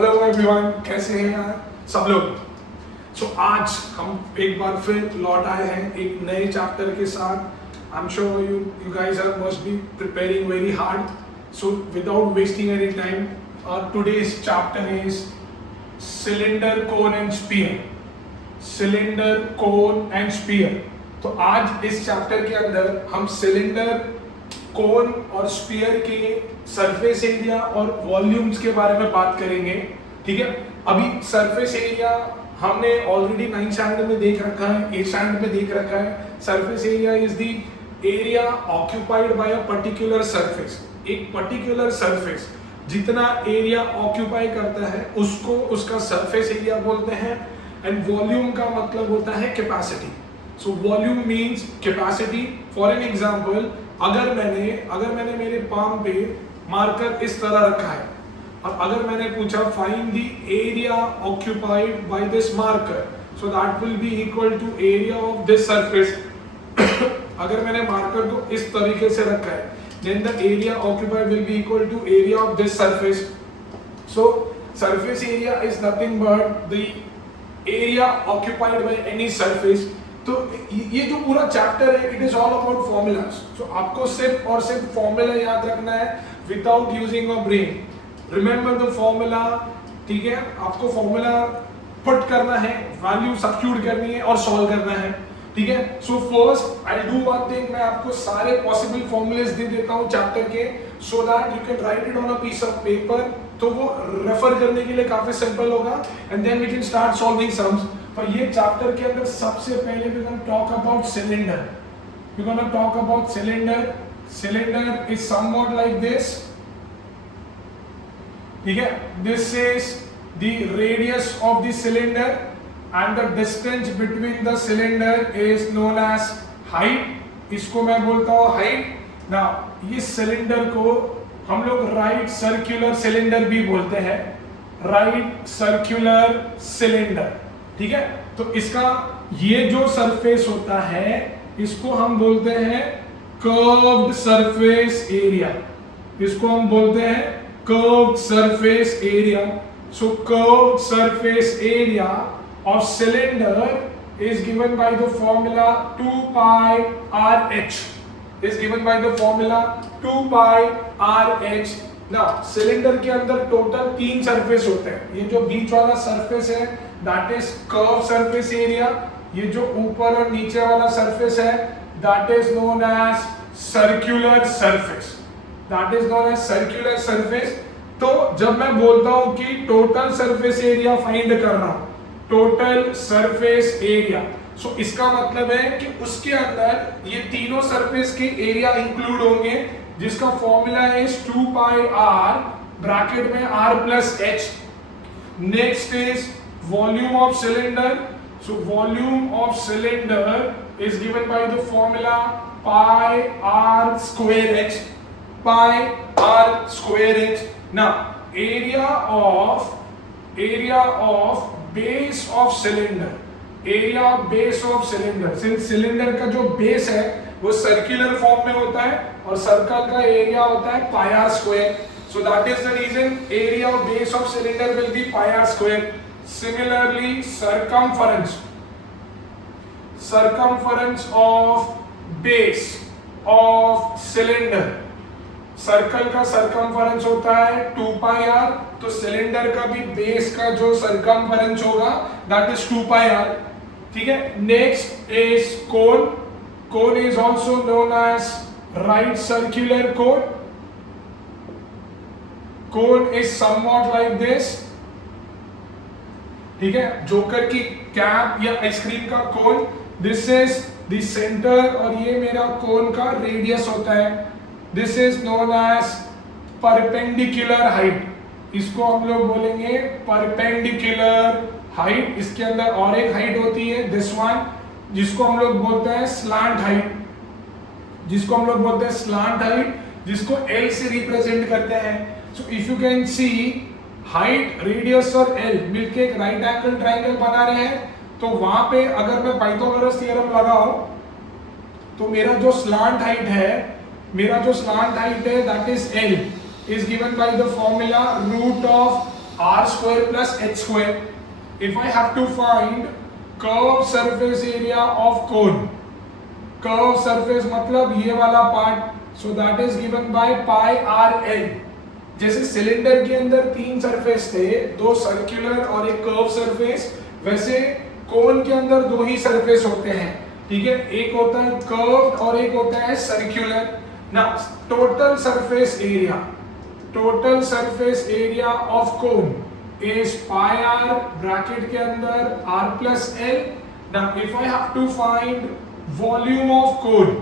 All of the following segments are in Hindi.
हेलो एवरीवन, कैसे हैं यार सब लोग। आज हम एक बार फिर लौट आए हैं एक नए चैप्टर के साथ। I am sure you guys are must be preparing very hard. So without wasting any time, today's chapter is cylinder, cone and sphere. Cylinder, cone and sphere. तो आज इस चैप्टर के अंदर हम सिलेंडर, कोन और स्फीयर के सरफेस एरिया और वॉल्यूम्स के बारे में बात करेंगे। ठीक है, अभी सरफेस एरिया हमने ऑलरेडी 9th स्टैंडर्ड में देख रखा है, 8th स्टैंडर्ड में देख रखा है। Surface area is the area occupied bye a particular surface. एक पर्टिकुलर सरफेस जितना एरिया ऑक्यूपाई करता है उसको उसका सरफेस एरिया बोलते हैं। एंड वॉल्यूम का मतलब होता है capacity. So volume means capacity. For an example, अगर मैंने मेरे पाम पे मार्कर इस तरह रखा है और अगर मैंने पूछा find the area occupied by this marker, so that will be equal to area of this surface. अगर मैंने मार्कर को इस तरीके से रखा है, then the area occupied will be equal to area of this surface. So surface area is nothing but the area occupied by any surface. तो ये जो पूरा चैप्टर है, it is all about formulas. So आपको सिर्फ और सिर्फ फॉर्मूला याद रखना है without using a brain. Remember the formula. ठीक है, आपको फॉर्मूला पुट करना है, वैल्यू सब्स्टिट्यूट करनी है और सॉल्व करना है। ठीक है, so first I do one thing, मैं आपको सारे पॉसिबल फॉर्मूलेज दे देता हूं चैप्टर के, so that you can write it on a piece of paper. तो वो रेफर करने के लिए काफी सिंपल होगा and then we can start solving sums. तो ये चैप्टर के अंदर सबसे पहले we gonna talk about cylinder. We gonna talk about cylinder. Cylinder is somewhat like this. ठीक है, this is the radius of the cylinder and the distance between the cylinder is known as height. इसको मैं बोलता हूं हाइट। नाउ ये सिलेंडर को हम लोग राइट सर्कुलर सिलेंडर भी बोलते हैं, राइट सर्कुलर सिलेंडर। ठीक है, तो इसका ये जो सरफेस होता है इसको हम बोलते हैं कर्व्ड सरफेस एरिया। इसको हम बोलते हैं curved surface area. So curved surface area of cylinder is given by the formula 2 pi RH। is given by the formula 2 pi RH। Now cylinder के अंदर टोटल 3 सरफेस होते हैं। ये जो बीच वाला सरफेस है that is curve surface area. ये जो ऊपर और नीचे वाला सरफेस है that is known as circular surface. That is known as circular surface. तो जब मैं बोलता हूं कि टोटल सरफेस एरिया फाइंड कर रहा हूं, टोटल सरफेस एरिया, सो इसका मतलब है कि उसके अंदर ये तीनों सरफेस के एरिया इंक्लूड होंगे, जिसका formula is 2 pi r bracket में r plus h। Next is volume of cylinder. So volume of cylinder is given by the formula pi r square h। pi r square h। Now area of base of cylinder. Area of base of cylinder, since cylinder का जो बेस है वो सर्कुलर फॉर्म में होता है और सर्कल का एरिया होता है pi r square। So that is the reason area of base of cylinder will be pi r square। Similarly circumference of base of cylinder, circle का सर्कमफरेंस होता है 2 pi r, तो सिलेंडर का भी बेस का जो सर्कमफरेंस होगा दैट इज 2 pi r। ठीक है, next is cone. Cone is also known as right circular cone. Cone is somewhat like this. ठीक है, जोकर की कैप या आइसक्रीम का cone. This is the centre और ये मेरा कोन का रेडियस होता है। This is known as perpendicular height. इसको हम लोग बोलेंगे परपेंडिकुलर हाइट। इसके अंदर और एक हाइट होती है दिस वन, जिसको हम लोग बोलते हैं स्लांट हाइट। जिसको L से रिप्रेजेंट करते हैं। So if you can see height, radius और L मिलके एक राइट एंगल ट्राइंगल बना रहे हैं, तो वहां पे अगर मैं पाइथागोरस थ्योरम लगाऊं तो मेरा जो स्लांट हाइट है that is L, is given by the formula root of r square plus h square. If I have to find curved surface area of cone, curved surface मतलब ये वाला part, so that is given by pi r l. जैसे सिलेंडर के अंदर तीन सरफेस थे, दो सर्कुलर और एक कर्व सरफेस, वैसे कोन के अंदर दो ही सरफेस होते हैं, ठीक है, एक होता है कर्व और एक होता है सर्कुलर. ना total surface area of cone is pi r bracket के अंदर r plus l. Now if I have to find volume of cone,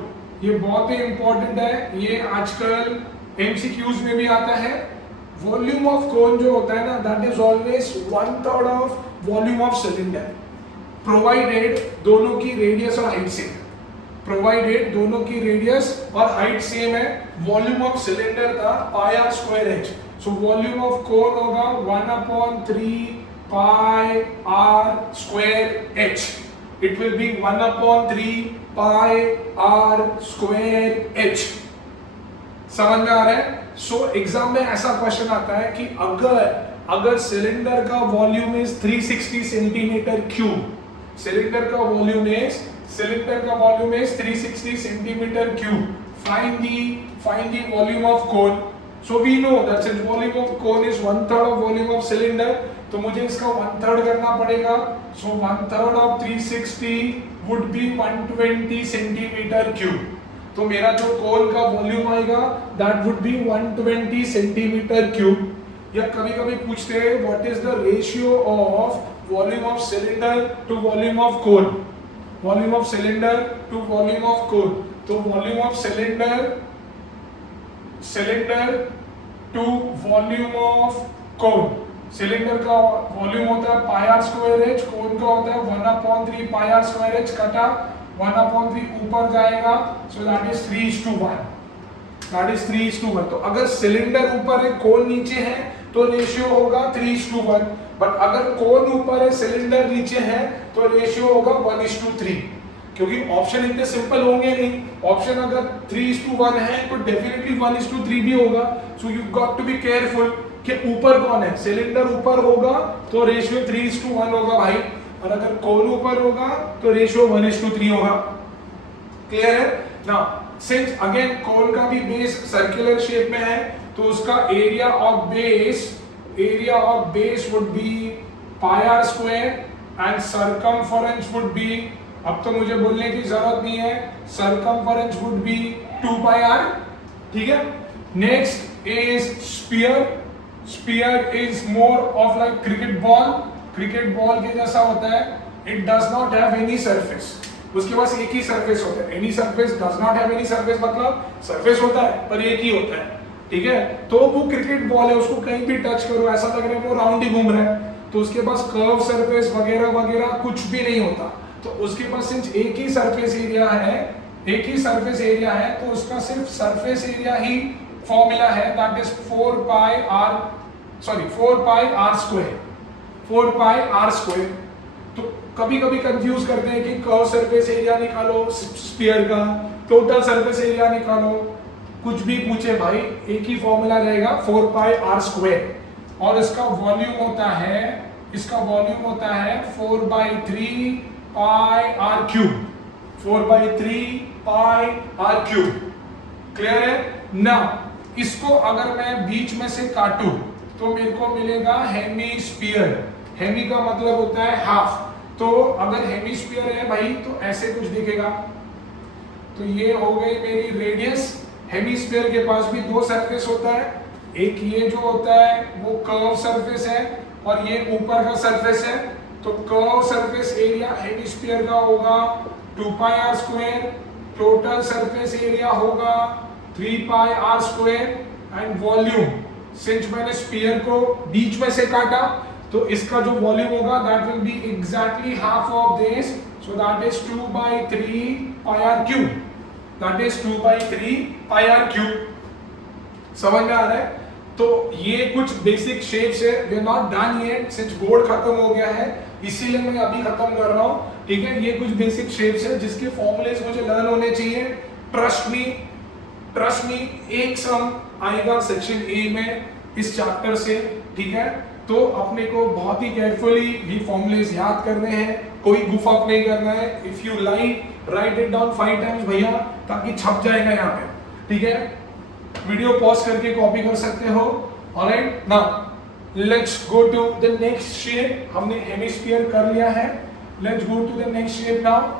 ये बहुत ही इंपॉर्टेंट है, ये आजकल MCQs में भी आता है. वॉल्यूम ऑफ कोन जो होता है ना, that is always 1/3 of volume of cylinder, provided दोनों की रेडियस और हाइट सेम, प्रोवाइडेड दोनों की रेडियस और हाइट सेम है. वॉल्यूम ऑफ सिलेंडर था pi are square h, so volume of cone होगा 1/3 pi are square h. It will be 1/3 pi are square h. समझ में आ रहा है? सो एग्जाम में ऐसा क्वेश्चन आता है कि अगर सिलेंडर का volume is 360 centimeter cube, cylinder का volume is 360 centimeter cube, find the volume of cone. So we know that since volume of cone is 1/3 of volume of cylinder, तो मुझे इसका 1/3 करना पड़ेगा. So 1/3 of 360 would be 120 centimeter cube. तो मेरा जो कोन का वॉल्यूम आएगा that would be 120 centimeter cube. या कभी-कभी पूछते हैं what is the ratio of volume of cylinder to volume of cone, volume of cylinder to volume of cone. तो volume of cylinder to volume of cone, cylinder का वॉल्यूम होता है pi are square h, cone का होता है 1/3 पाई आर स्क्वायर एच, कटा 1/3 ऊपर जाएगा, सो दैट इज 3:1. That is 3:1. तो अगर सिलेंडर ऊपर है कोन नीचे है तो रेशियो होगा 3:1, बट अगर कोन ऊपर है सिलेंडर नीचे है तो रेशियो होगा 1:3. क्योंकि ऑप्शन इतने सिंपल होंगे नहीं, ऑप्शन अगर 3:1 है तो डेफिनेटली 1:3 भी होगा. So you got to be careful कि ऊपर कौन है, सिलेंडर ऊपर होगा तो रेशियो 3:1 होगा भाई, और अगर कोन ऊपर होगा तो रेशियो 1:3 होगा. क्लियर है? नाउ सिंस अगेन कोन का भी बेस सर्कुलर शेप में है तो उसका area of base would be pi are square and circumference would be, अब तो मुझे बोलने की जरूरत नहीं है, circumference would be 2 pi r. ठीक है. Next is sphere is more of like cricket ball के जैसा होता है. It does not have any surface, उसके पास एक ही सरफेस होता है. Any surface does not have any surface मतलब सरफेस होता है पर एक ही होता है. ठीक है. तो वो क्रिकेट बॉल है, उसको कहीं भी टच करो ऐसा लग रहा है वो राउंड ही घूम रहा है, तो उसके पास कर्व सरफेस वगैरह कुछ भी नहीं होता. तो उसके पास सिर्फ एक ही सरफेस एरिया है, तो उसका सिर्फ सरफेस एरिया ही फॉर्मूला है, that is 4 pi are square. तो कभी कंफ्यूज करते हैं कि कर्व सरफेस एरिया निकालो स्फीयर का, टोटल सरफेस एरिया निकालो, कुछ भी पूछे भाई एक ही फॉर्मूला रहेगा 4 पाई आर स्क्वायर. और इसका वॉल्यूम होता है 4/3 pi r cube, 4/3 pi r cube. Clear है ना? इसको अगर मैं बीच में से काटूं तो मेरे को मिलेगा हेमीस्फीयर. हेमी का मतलब होता है हाफ, तो अगर हेमीस्फीयर है भाई तो ऐसे कुछ दिखेगा. तो ये हो गई मेरी रेडियस. हेमीस्फीयर के पास भी दो सरफेस होता है, एक ये जो होता है वो कर्व सरफेस है और ये ऊपर का सरफेस है. तो कर्व सरफेस एरिया हेमीस्फीयर का होगा 2 pi are square, total surface area होगा 3 pi are square, and volume since मैंने स्फीयर को बीच में से काटा तो इसका जो वॉल्यूम होगा that will be exactly half of this, so that is 2/3 pi r cube. That is 2/3 pi r cube. समझ में आ रहा है? तो ये कुछ बेसिक शेप्स है. We are not done yet since board खत्म हो गया है, इसीलिए मैं अभी खत्म कर रहा हूं. ठीक है. ये कुछ बेसिक शेप्स है जिसके फॉर्मूलेज मुझे लर्न होने चाहिए. ट्रस्ट मी एक सम आएगा सेक्शन ए में इस चैप्टर से. ठीक है. तो अपने को बहुत ही केयरफुली ये फॉर्मूलेस याद करने हैं, कोई गुफ अप नहीं करना है। If you like right it down 5 times भैया, ताकि छप जाएगा यहाँ पे, ठीक है। वीडियो पॉज करके कॉपी कर सकते हो। Alright, now let's go to the next shape. हमने हेमिस्फीयर कर लिया है, let's go to the next shape now.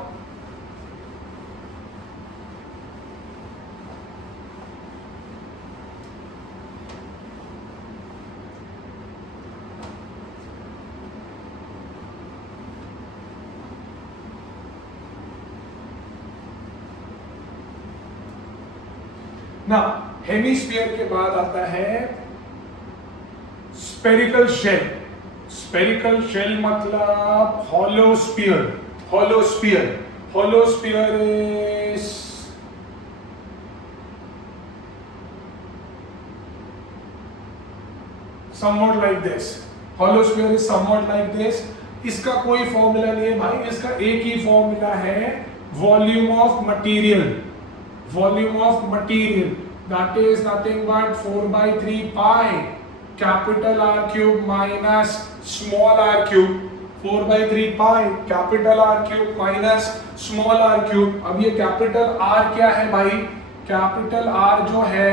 ना हेमिस्फीयर के बाद आता है स्पेरिकल शेल। स्पेरिकल शेल मतलब hollow sphere. Hollow sphere, hollow sphere is somewhat like this। Hollow sphere is somewhat like this। इसका कोई फॉर्मूला नहीं है भाई, इसका एक ही फॉर्मूला है, volume of material. Volume of material, that is nothing but 4/3 pi capital R cube minus small r cube। 4/3 pi capital R cube minus small r cube। अब ये capital R क्या है भाई? capital R जो है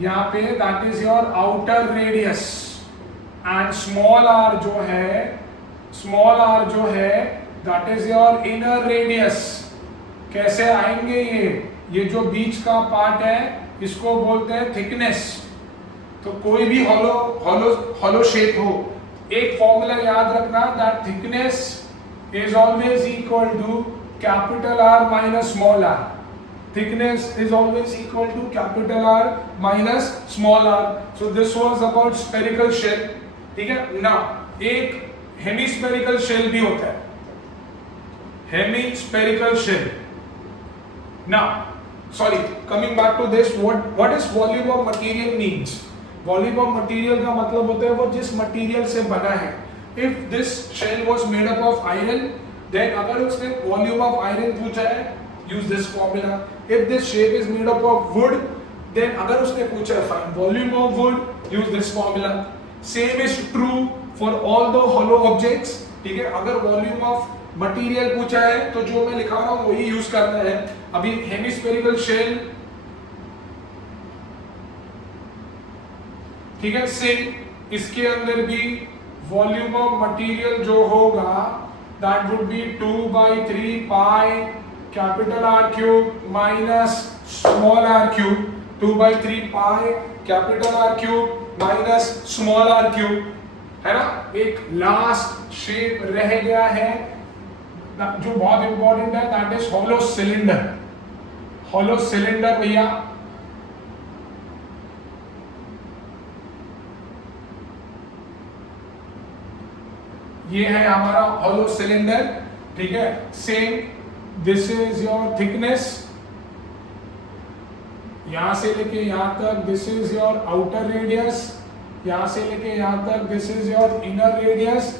यहाँ पे that is your outer radius, and small r जो है that is your inner radius। कैसे आएंगे ये जो बीच का पार्ट है इसको बोलते हैं थिकनेस। तो कोई भी हॉलो शेप हो, एक फॉर्मूला याद रखना, that thickness is always equal to capital R minus small r। Thickness is always equal to capital R minus small r। So this was about spherical shell, ठीक है ना। एक हेमिस्फेरिकल शेल भी होता है, hemispherical shell. Now, sorry, coming back to this, what is volume of material means? Volume of material का मतलब होता है वो जिस मटेरियल से बना है। If this shell was made up of iron, then अगर उसने volume of iron पूछा है, use this formula। If this shape is made up of wood, then अगर उसने पूछा है find volume of wood, use this formula। Same is true for all the hollow objects, ठीक है। अगर volume of मटेरियल पूछा है तो जो मैं लिखा रहा हूं वही यूज करना है। अभी हेमिस्फेरिकल शेल, ठीक है, सेम इसके अंदर भी वॉल्यूम ऑफ मटेरियल जो होगा that would B 2/3 pi capital R cube minus small r cube. 2/3 pi capital R cube minus small r cube, है ना। एक लास्ट शेप रह गया है जो बहुत इंपॉर्टेंट है, that is hollow cylinder. Hollow cylinder भैया, ये है हमारा हॉलो सिलेंडर, ठीक है। Same, this is your thickness, यहां से लेके यहां तक this is your outer radius, यहां से लेके यहां तक this is your inner radius.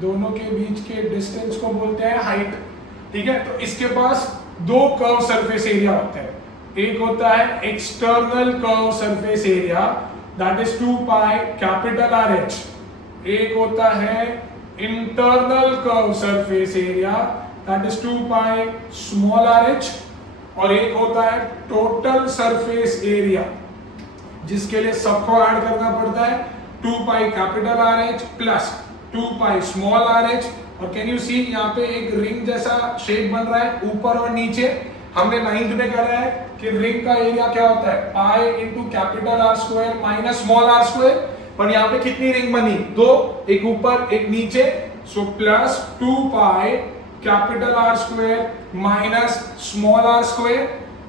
दोनों के बीच के डिस्टेंस को बोलते हैं हाइट, ठीक है। तो इसके पास दो कर्व सरफेस एरिया होते हैं। एक होता है external curve surface area, that is 2 pi capital RH। एक होता है internal curve surface area, that is 2 pi small RH। और एक होता है टोटल सरफेस एरिया, जिसके लिए सबको ऐड करना पड़ता है 2 pi capital RH plus 2 pi small RH। और कैन यू सी यहाँ पे एक रिंग जैसा शेप बन रहा है ऊपर और नीचे। हमने 9th में करा है कि रिंग का एरिया क्या होता है, pi into capital R square minus small r square. पर यहाँ पे कितनी रिंग बनी, दो, एक ऊपर एक नीचे। So plus 2 pi capital R square minus small r square.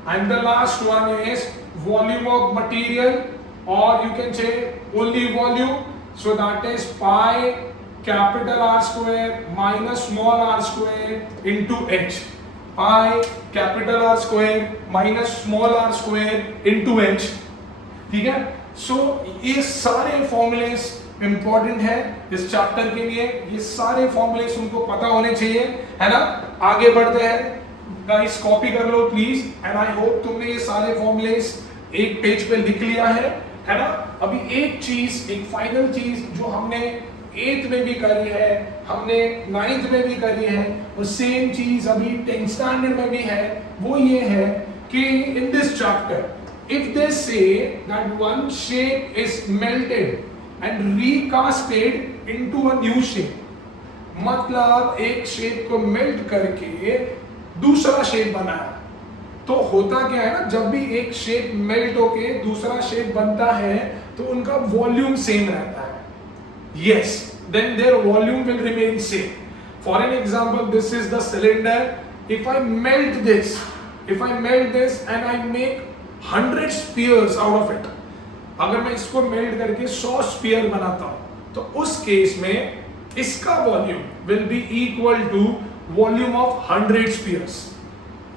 And the last one is volume of material, और you can say only volume. So that is pi capital R square minus small r square into h। Pi capital R square minus small r square into h, ठीक है। सो ये सारे फॉर्मूलेस इंपॉर्टेंट है इस चैप्टर के लिए, ये सारे फॉर्मूलेस उनको पता होने चाहिए, है ना। आगे बढ़ते हैं गाइस, कॉपी कर लो प्लीज। एंड आई होप तुमने ये सारे फॉर्मूलेस एक पेज पे लिख लिया है ना। अभी एक चीज, एक फाइनल चीज जो हमने 8th में भी करी है, हमने 9th में भी करी है, और सेम चीज अभी 10th स्टैंडर्ड में भी है। वो ये है कि in this chapter if they say that one shape is melted and recasted into a new shape, मतलब एक शेप को मेल्ट करके दूसरा शेप बनाया, तो होता क्या है ना, जब भी एक शेप मेल्ट होके दूसरा शेप बनता है तो उनका वॉल्यूम सेम रहता है। Yes, then there volume will remain same. For an example, this is the cylinder. If I melt this and I make 100 spheres out of it, अगर मैं इसको मेल्ट करके 100 स्पीयर बनाता हूं, तो उस केस में इसका volume will be equal to volume of 100 spheres.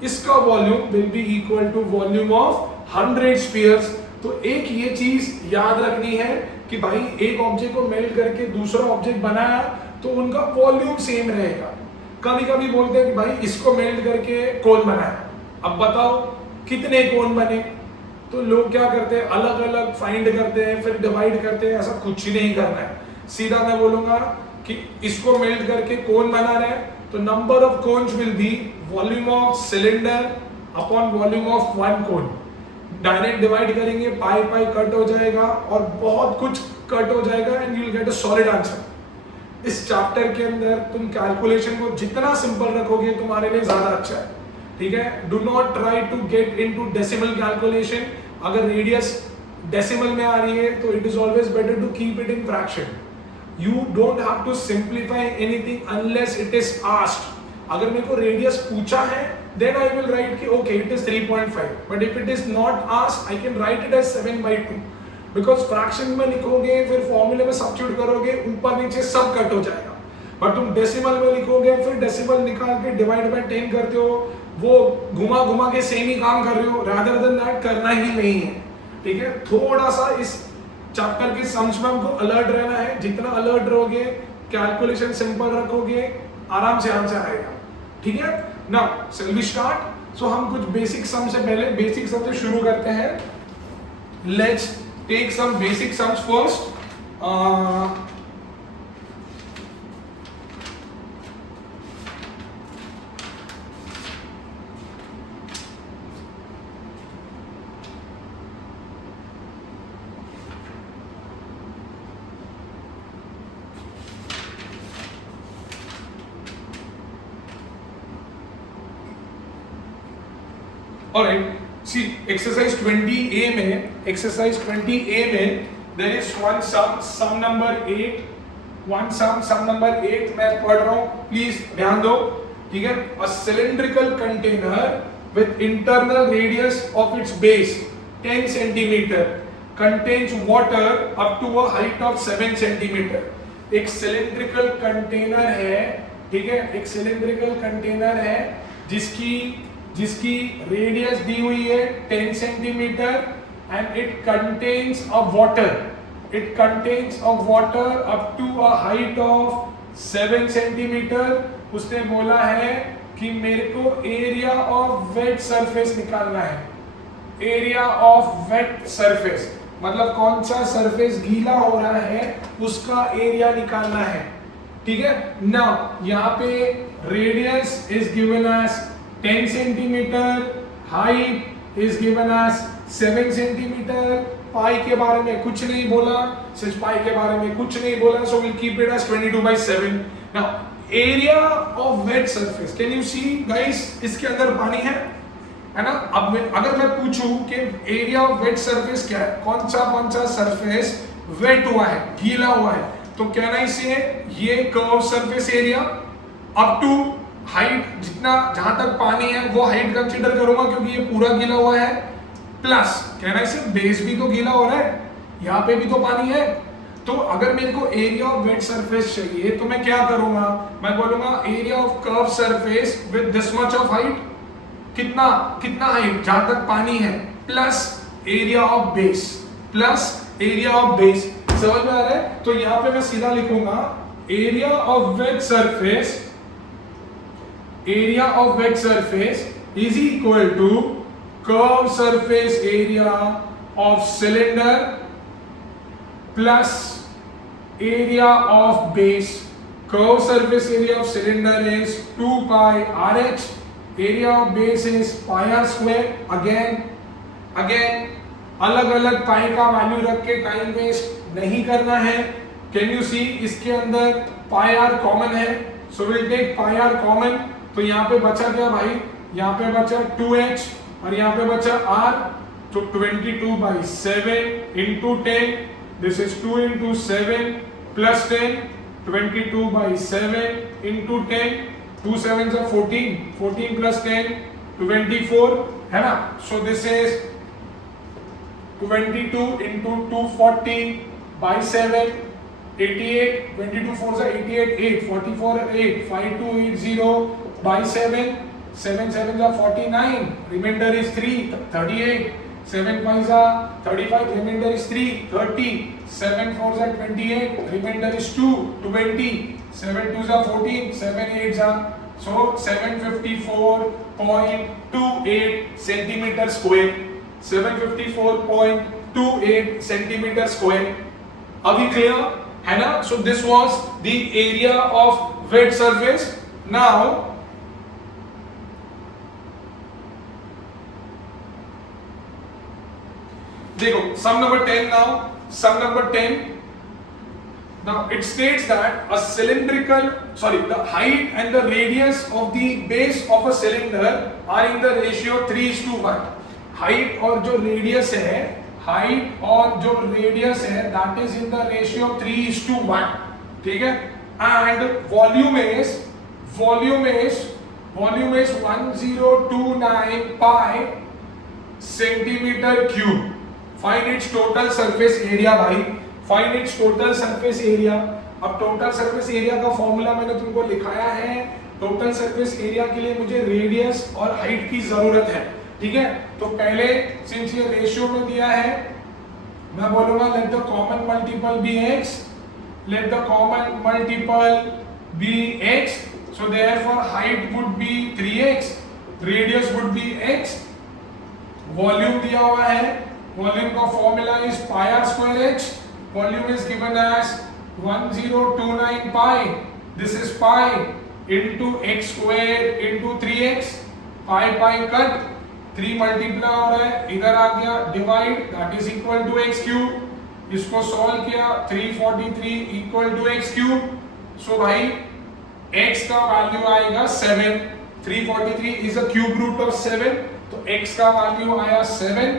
इसका volume will be equal to volume of 100 spheres. तो एक ये चीज याद रखनी है कि भाई एक ऑब्जेक्ट को मेल्ट करके दूसरा ऑब्जेक्ट बनाया तो उनका वॉल्यूम सेम रहेगा। कभी कभी बोलते हैं कि भाई इसको मेल्ट करके कोन बनाया, अब बताओ कितने कोन बने, तो लोग क्या करते हैं, अलग अलग फाइंड करते हैं, फिर डिवाइड करते हैं। ऐसा कुछ ही नहीं करना है, सीधा मैं बोलूंगा कि इसको मेल्ट करके कोन बना रहे हैं, तो number of cones will B volume of cylinder upon volume of one cone. Direct divide करेंगे, पाई पाई कट हो जाएगा और बहुत कुछ कट हो जाएगा and you will get a solid answer. इस चैप्टर के अंदर तुम कैलकुलेशन को जितना सिंपल रखोगे तुम्हारे लिए ज्यादा अच्छा है, ठीक है। Do not try to get into decimal calculation. अगर रेडियस डेसिमल में आ रही है तो it is always better to keep it in fraction. You don't have to simplify anything unless it is asked. अगर मेरे को रेडियस पूछा है, then I will write कि okay it is 3.5. But if it is not asked, I can write it as 7/2. Because fraction में लिखोगे, फिर फॉर्मूले में सब्स्टिट्यूट करोगे, ऊपर नीचे सब कट हो जाएगा। बट तुम डेसिमल में लिखोगे, फिर डेसिमल निकाल के डिवाइड बाय 10 करते हो, वो घुमा घुमा के सेम ही काम कर रहे हो। rather than that करना ही नहीं है, ठीक है। थोड़ा सा इस चैप्टर के सम्स में हमको अलर्ट रहना है। जितना अलर्ट रहोगे, कैलकुलेशन सिंपल रखोगे, आराम से आंसर आएगा, ठीक है। Now shall we start. So हम कुछ बेसिक सम से पहले बेसिक सम से शुरू करते हैं। Let's take some basic sums first. Alright, see exercise 20A में there is one sum number 8, sum number 8 मैं पढ़ रहा हूँ, प्लीज ध्यान दो, ठीक है। A cylindrical container with internal radius of its base 10 centimeter contains water up to a height of 7 centimeter. एक cylindrical container है, ठीक है, एक cylindrical container है जिसकी रेडियस दी हुई है 10 centimetre and it contains a water up to a height of 7 centimetre. उसने बोला है कि मेरे को एरिया ऑफ वेट सरफेस निकालना है। एरिया ऑफ वेट सरफेस मतलब कौन सा सरफेस गीला हो रहा है उसका एरिया निकालना है, ठीक है। नाउ यहाँ पे radius is given as 10 centimeter, height is given as 7 centimeter. Pi के बारे में कुछ नहीं बोला, सिर्फ पाई के बारे में कुछ नहीं बोला, so will keep it as 22/7। Now area of wet surface, can you see guys, इसके अंदर पानी है ना। अब अगर मैं पूछूं कि एरिया ऑफ वेट सरफेस क्या है, कौन सा सरफेस वेट हुआ है, गीला हुआ है, तो कहना इसे ये curve surface area up to height, जितना जहां तक पानी है वो हाइट कंसीडर करूंगा क्योंकि ये पूरा गीला हुआ है, प्लस कहना इसे बेस भी तो गीला हो रहा है, यहाँ पे भी तो पानी है। तो अगर मेरे को एरिया ऑफ वेट सरफेस चाहिए तो मैं क्या करूंगा, मैं बोलूंगा area of curve surface with this much of height, कितना हाइट जहां तक पानी है, प्लस एरिया ऑफ बेस, समझ में आ रहा है। तो यहाँ पे मैं सीधा लिखूंगा area of wet surface is equal to curve surface area of cylinder plus area of base. Curved surface area of cylinder is 2 pi RH. Area of base is pi r square. Again अलग अलग पाई का वैल्यू रख के टाइम वेस्ट नहीं करना है. कैन यू सी इसके अंदर पाई आर कॉमन है, so will take pi r common. तो यहाँ पे बचा क्या भाई, यहाँ पे बचा 2h और यहाँ पे बचा r. तो 22/7 into 10, this is 2 into 7 plus 10, 22/7 into 10, 2 7s are 14, 14 plus 10 24 है ना. So this is 22 into 240/7, 88, 22 4s are 88, 8, 44 are 8, 5280/7, 7 7s are 49, remainder is 3, 38, 7 5s are 35, remainder is 3, 30, 7 4s are 28, remainder is 2, 20, 7 2s are 14, 7 8s are, so 754.28 centimeter square. 754.28 centimeter square. अभी क्लियर है ना. So this was the area of wet surface. Now देखो sum number 10 now. Sum number 10. Now it states that the height and the radius of the base of a cylinder are in the ratio 3:1. Height और जो रेडियस है that is in the ratio 3:1. ठीक है. And volume is 1029 pi centimeter cube. Find its total surface area भाई, find its total surface area. अब टोटल सरफेस एरिया का फॉर्मूला मैंने तुमको लिखाया है. टोटल सरफेस एरिया के लिए मुझे रेडियस और हाइट की जरूरत है. ठीक है. तो पहले सिंस ये रेशियो में दिया है, मैं बोलूंगा let the common multiple be x, let the common multiple be x. So therefore height would be 3x, radius would be x. Volume दिया हुआ है, वॉल्यूम का formula is pi are square h. Volume is given as 1029 pi. This is pi into x square into 3x. Pi pi cut, 3 multiply हो रहा है, इधर आ गया divide, that is equal to x cube. इसको सॉल्व किया, 343 equal to x cube. So भाई x का वैल्यू आएगा 7. 343 is a cube root of 7, तो x का वैल्यू आया 7.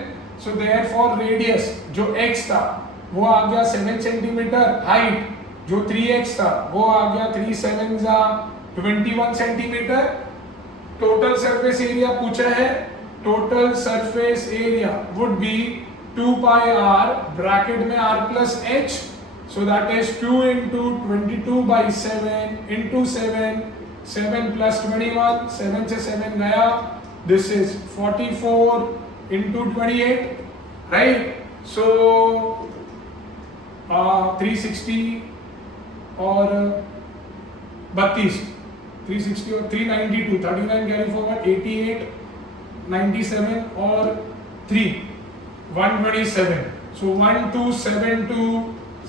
सो देयरफॉर रेडियस जो x था वो आ गया 7 सेंटीमीटर. हाइट जो 3x था वो आ गया 3 7s are 21 centimetre. Total surface area पूछा है. Total surface area would be 2 pi r bracket में r plus h. So that is 2 into 22/7 into 7, 7 plus 21, 7 से 7 गया. This is 44 into 28, right? So 360 और 32, 360 और 392, 39 कैरी फॉरवर्ड, 88, 97 और 3 127. So 1272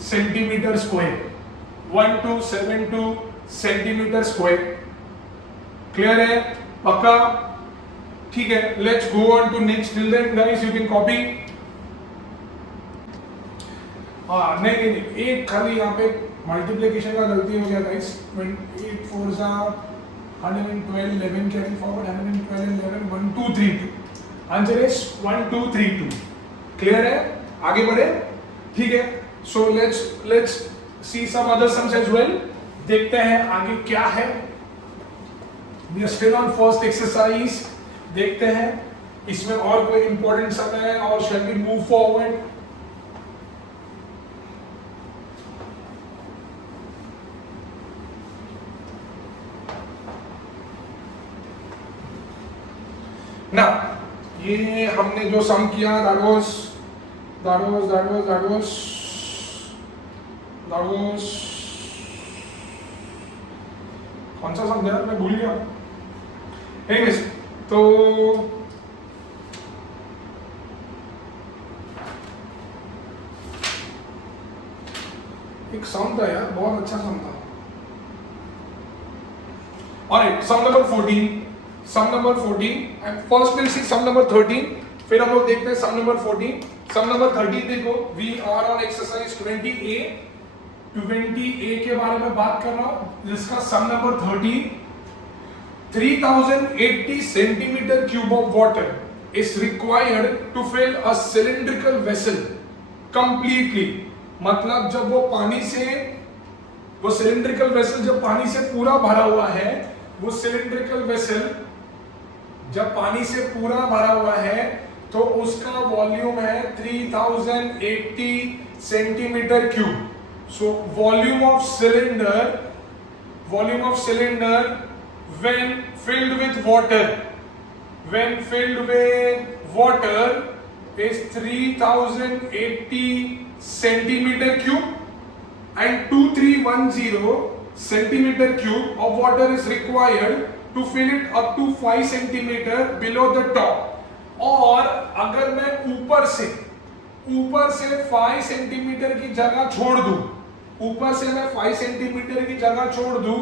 centimetre square. 1272 centimetre square. Clear है? पक्का? ठीक है. Let's go on to next. Till then guys you can copy. नहीं, एक खाली यहाँ पे मल्टीप्लिकेशन का गलती हो गया guys. 8 4s are 112, 11 carry forward, 112 11, 1232. Answer is 1232. Clear है? आगे बढ़े. ठीक है. So let's see some other sums as well. देखते हैं आगे क्या है. We are still on first exercise. देखते हैं इसमें और कोई इंपॉर्टेंट सम है और शैल वी मूव फॉरवर्ड. ना ये हमने जो सम किया that was कौन सा सम था मैं भूल गया. एनीवेज तो एक सम था यार, बहुत अच्छा सम था। Alright, sum number 14, sum number 14 and first will see sum number 13, फिर हम लोग देखते हैं सम नंबर 14। सम नंबर 13 देखो, we are on exercise 20A, 20A के बारे में बात कर रहा हूं, जिसका सम number 13, 3080 centimeter cube of water is required to fill a cylindrical vessel completely। मतलब जब वो पानी से, वो सिलिंड्रिकल वेसल जब पानी से पूरा भरा हुआ है, वो सिलिंड्रिकल वेसल जब पानी से पूरा भरा हुआ है तो उसका वॉल्यूम है 3080 centimetre cube. So volume of cylinder when filled with water is 3080 centimeter cube and 2310 centimeter cube of water is required to fill it up to 5 centimeter below the top। और अगर मैं ऊपर से 5 सेंटीमीटर की जगह छोड़ दूं, ऊपर से मैं 5 सेंटीमीटर की जगह छोड़ दूं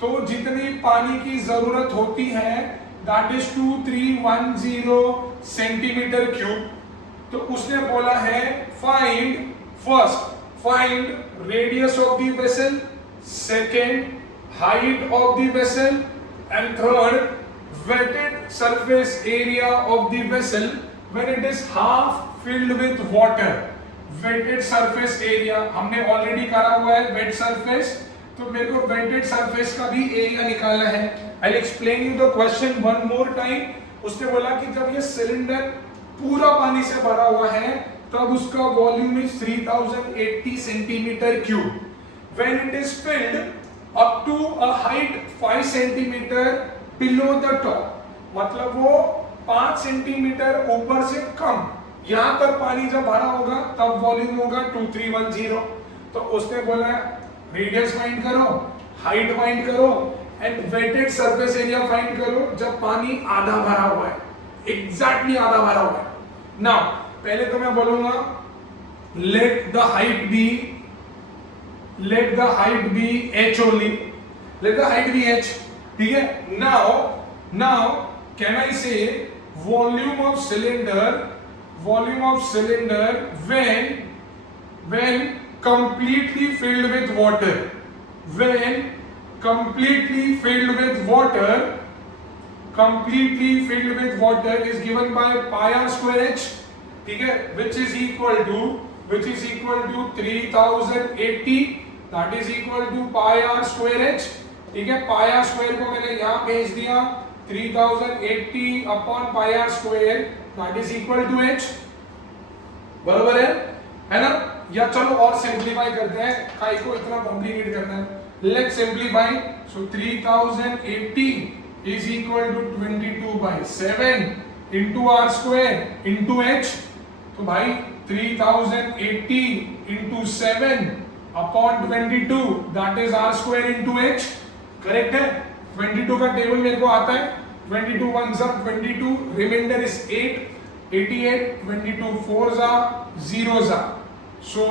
तो जितनी पानी की जरूरत होती है दैट इज 2310 सेंटीमीटर क्यूब। तो उसने बोला है find radius of the vessel, second height of the vessel and third wetted surface area of the vessel when it is half filled with water। wetted surface area हमने ऑलरेडी करा हुआ है, wet surface, तो मेरे को wetted surface का भी एरिया निकालना है। I'll explain you the question one more time। उसने बोला कि जब ये सिलेंडर पूरा पानी से भरा हुआ है तब उसका volume is 3080 centimetre cube. when it is filled up to a height 5 centimetre below the top, मतलब वो 5 सेंटीमीटर ऊपर से कम, यहां तक पानी जब भरा होगा तब वॉल्यूम होगा 2310। तो उसने बोला रेडियस फाइंड करो, हाइट फाइंड करो and wetted surface area find करो जब पानी आधा भरा हुआ है, एग्जैक्टली आधा भरा हुआ है। नाउ पहले तो मैं बोलूंगा let the height be h only, let the height be h, ठीक है। Now can I say volume of cylinder when completely filled with water, is given by pi r square h, ठीक है, which is equal to 3080, that is equal to pi r square h, ठीक है। पाई आर स्क्वायर को मैंने यहां भेज दिया, 3080 upon pi are square that is equal to h, बराबर है ना। या चलो और सिंपलीफाई करते हैं, काई को इतना कॉम्प्लिकेट करना है, let's simplify. So 3080 is equal to 22/7 into r square into h। तो भाई 3080 into 7 upon 22 that is r square into h, correct है। 22 का टेबल मेरे को आता है, 22 1 जा 22, रिमाइंडर इज 8, 88, 22 4 जा 0 जा, सो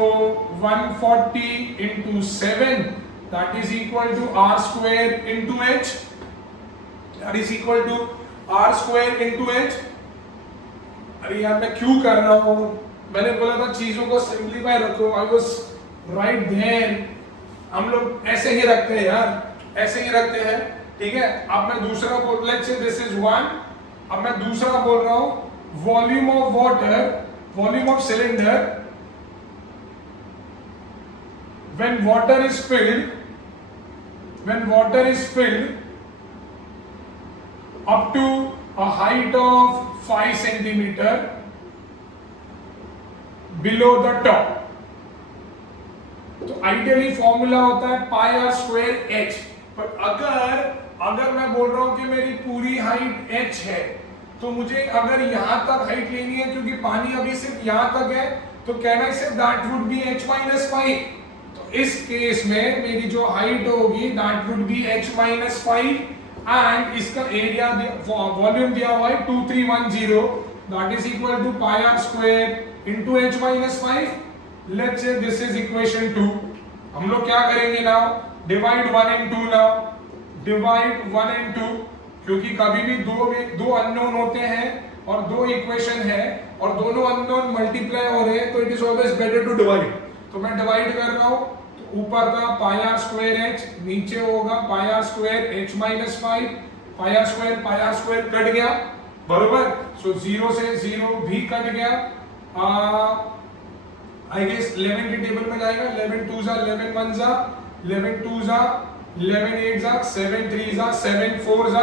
140 into 7 that is equal to r square into h, that is equal to r square into h। अरे यार मैं क्यों कर रहा हूँ, मैंने बोला था चीजों को सिंपलीफाई रखो, आई वाज राइट देयर। हम लोग ऐसे ही रखते हैं यार, ऐसे ही रखते हैं, ठीक है। अब मैं दूसरा बोल, लेट्स से दिस इज 1, अब मैं दूसरा बोल रहा हूं volume of water, volume of cylinder when water is filled up to a height of 5 centimeter below the top। तो आइडियली फॉर्मूला होता है पाई आर स्क्वायर h, पर अगर मैं बोल रहा हूं कि मेरी पूरी हाइट h है तो मुझे अगर यहां तक हाइट लेनी है क्योंकि पानी अभी सिर्फ यहां तक है, तो can I say that would be h minus 5। तो इस केस में मेरी जो हाइट होगी that would be h minus 5 and इसका एरिया वॉल्यूम दिया हुआ है 2310 that is equal to pi are square into h minus 5। Let's say this is equation 2, हम लोग क्या करेंगे now, divide 1 and 2 now, divide 1 and 2, क्योंकि कभी भी दो अननोन होते हैं और दो इक्वेशन है और दोनों अननोन मल्टीप्लाई हो रहे हैं, तो it is always better to divide. तो मैं डिवाइड कर रहा हूं, तो ऊपर का पाई आर स्क्वायर एच, नीचे होगा pi are square h minus 5, pi are square cut गया, बरोबर। सो 0 से 0 भी कट गया। आई गेस 11 के टेबल में जाएगा, 11 2 जा 11 1 जा 11 2 जा 11 8 जा 7 3 जा 7 4 जा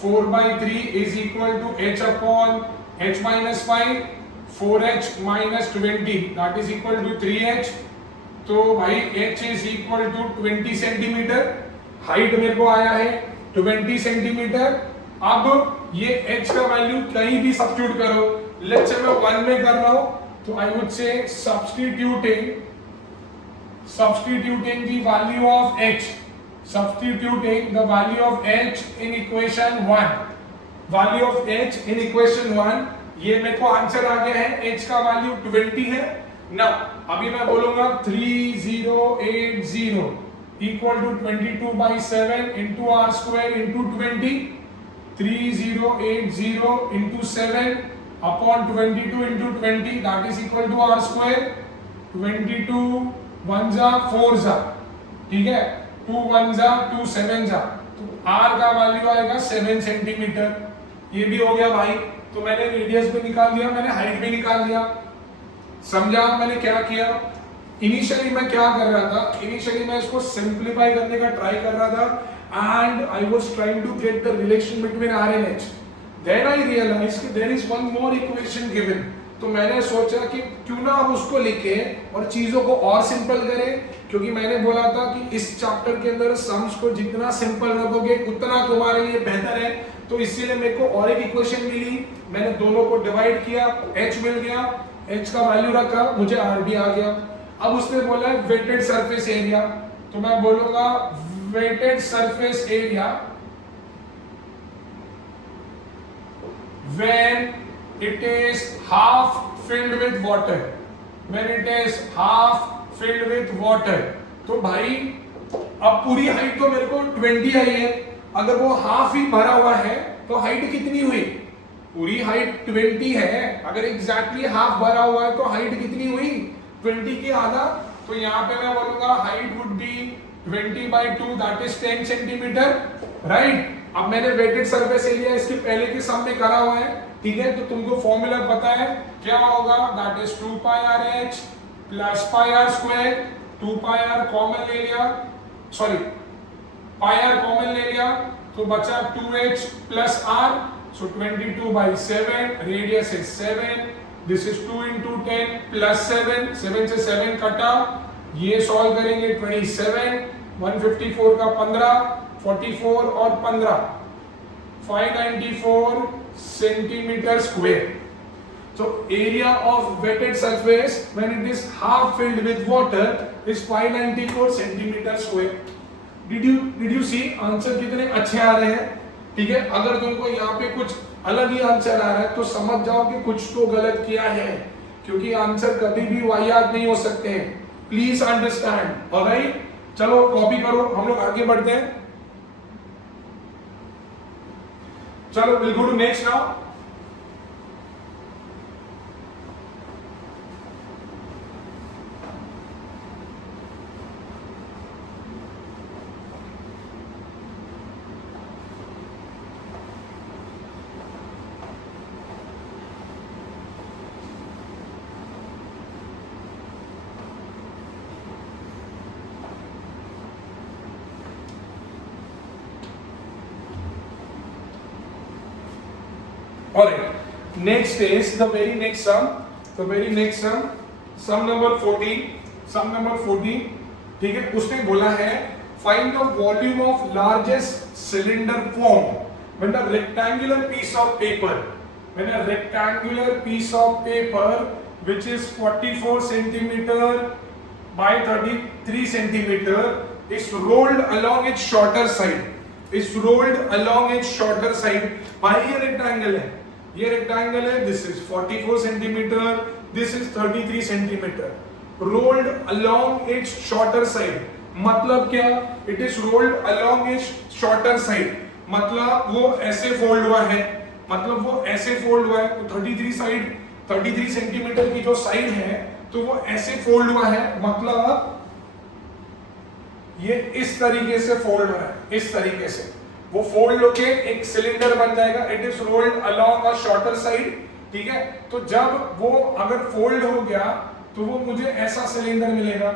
4/3 is equal to h upon h minus 5, 4h minus 20 that is equal to 3h। तो भाई h is equal to 20 centimetre, height मेरे को आया है 20 सेंटीमीटर। अब ये h का वैल्यू कहीं भी सब्स्टिट्यूट करो, लेट्स से मैं 1 में कर रहा हूं, तो I would say substituting the value of h, substituting the value of h in equation 1, value of h in equation 1, ये मेरे को आंसर आ गया है, h का वैल्यू 20 है ना। अभी मैं बोलूंगा 3080 equal to 22/7 into r square into 20, 3080 into 7 upon 22 into 20 that is equal to r square, 22 1 जा 4 जा, ठीक है, 2 1 जा 2 7 जा, तो r का वैल्यू आएगा 7 सेंटीमीटर। ये भी हो गया भाई। तो मैंने रेडियस भी निकाल दिया, मैंने हाइट भी निकाल दिया। समझा मैंने क्या किया? इनिशियली मैं क्या कर रहा था, इनिशियली मैं इसको सिंप्लीफाई करने का ट्राई कर रहा था and I was trying to get the relation between r and h। Then I realize कि there is one more equation given, तो मैंने सोचा कि क्यों ना हम उसको लिखे और चीजों को और सिंपल करें, क्योंकि मैंने बोला था कि इस चैप्टर के अंदर सम्स को जितना सिंपल रखोगे उतना तुम्हारे लिए बेहतर है। तो इसीलिए मेरे को और एक इक्वेशन मिली, मैंने दोनों को डिवाइड किया, h मिल गया, h का वैल्यू रखा, मुझे r भी आ गया। अब उसने बोला है वेटेड सरफेस एरिया, तो मैं बोलूंगा wetted surface area when it is half filled with water, when it is half filled with water। तो भाई अब पूरी हाइट तो मेरे को 20 आई है, अगर वो हाफ ही भरा हुआ है तो हाइट कितनी हुई? पूरी हाइट 20 है, अगर एग्जैक्टली हाफ भरा हुआ है तो हाइट कितनी हुई? 20 की आधा। तो यहाँ पे मैं बोलूंगा height would B 20/2 that is 10 centimetre, right. अब मैंने वेटेड सरफेस एरिया इसके पहले के सम में करा हुआ है, ठीक है, तो तुमको फॉर्मूला पता है क्या होगा, that is 2πrh plus πr square, 2πr common ले लिया, सॉरी πr कॉमन ले लिया, तो बचा 2h plus r, so 22/7, radius is 7, this is 2 into 10 plus 7, 7 से 7 कटा, ये सॉल्व करेंगे 27, 154 का 15, 44 और 15, 594 centimetre square. So area of wetted surface when it is half filled with water is 594 centimeter square। Did you see answer कितने अच्छे आ रहे हैं? ठीक है, अगर तुमको यहाँ पे कुछ अलग ही आंसर आ रहा है तो समझ जाओ कि कुछ तो गलत किया है, क्योंकि आंसर कभी भी वाहियात नहीं हो सकते हैं। Please understand, alright. चलो कॉपी करो, हम लोग आगे बढ़ते हैं। चलो will go to next now. Alright, next is the very next sum, sum number 14, ठीक है। उसने बोला है find the volume of largest cylinder formed when a rectangular piece of paper which is 44 centimeter by 33 centimeter is rolled along its shorter side, भाई ये रेक्टेंगल है, this is 44 centimetre, this is 33 centimetre. Rolled along it's shorter side. मतलब क्या? It is rolled along it's shorter side, मतलब वो ऐसे फोल्ड हुआ है, मतलब वो ऐसे फोल्ड हुआ है। 33 सेंटीमीटर की जो साइड है तो वो ऐसे फोल्ड हुआ है, मतलब ये इस तरीके से फोल्ड हो रहा है, इस तरीके से वो फोल्ड होके एक सिलेंडर बन जाएगा। It is rolled along a shorter side, ठीक है। तो जब वो अगर फोल्ड हो गया तो वो मुझे ऐसा सिलेंडर मिलेगा,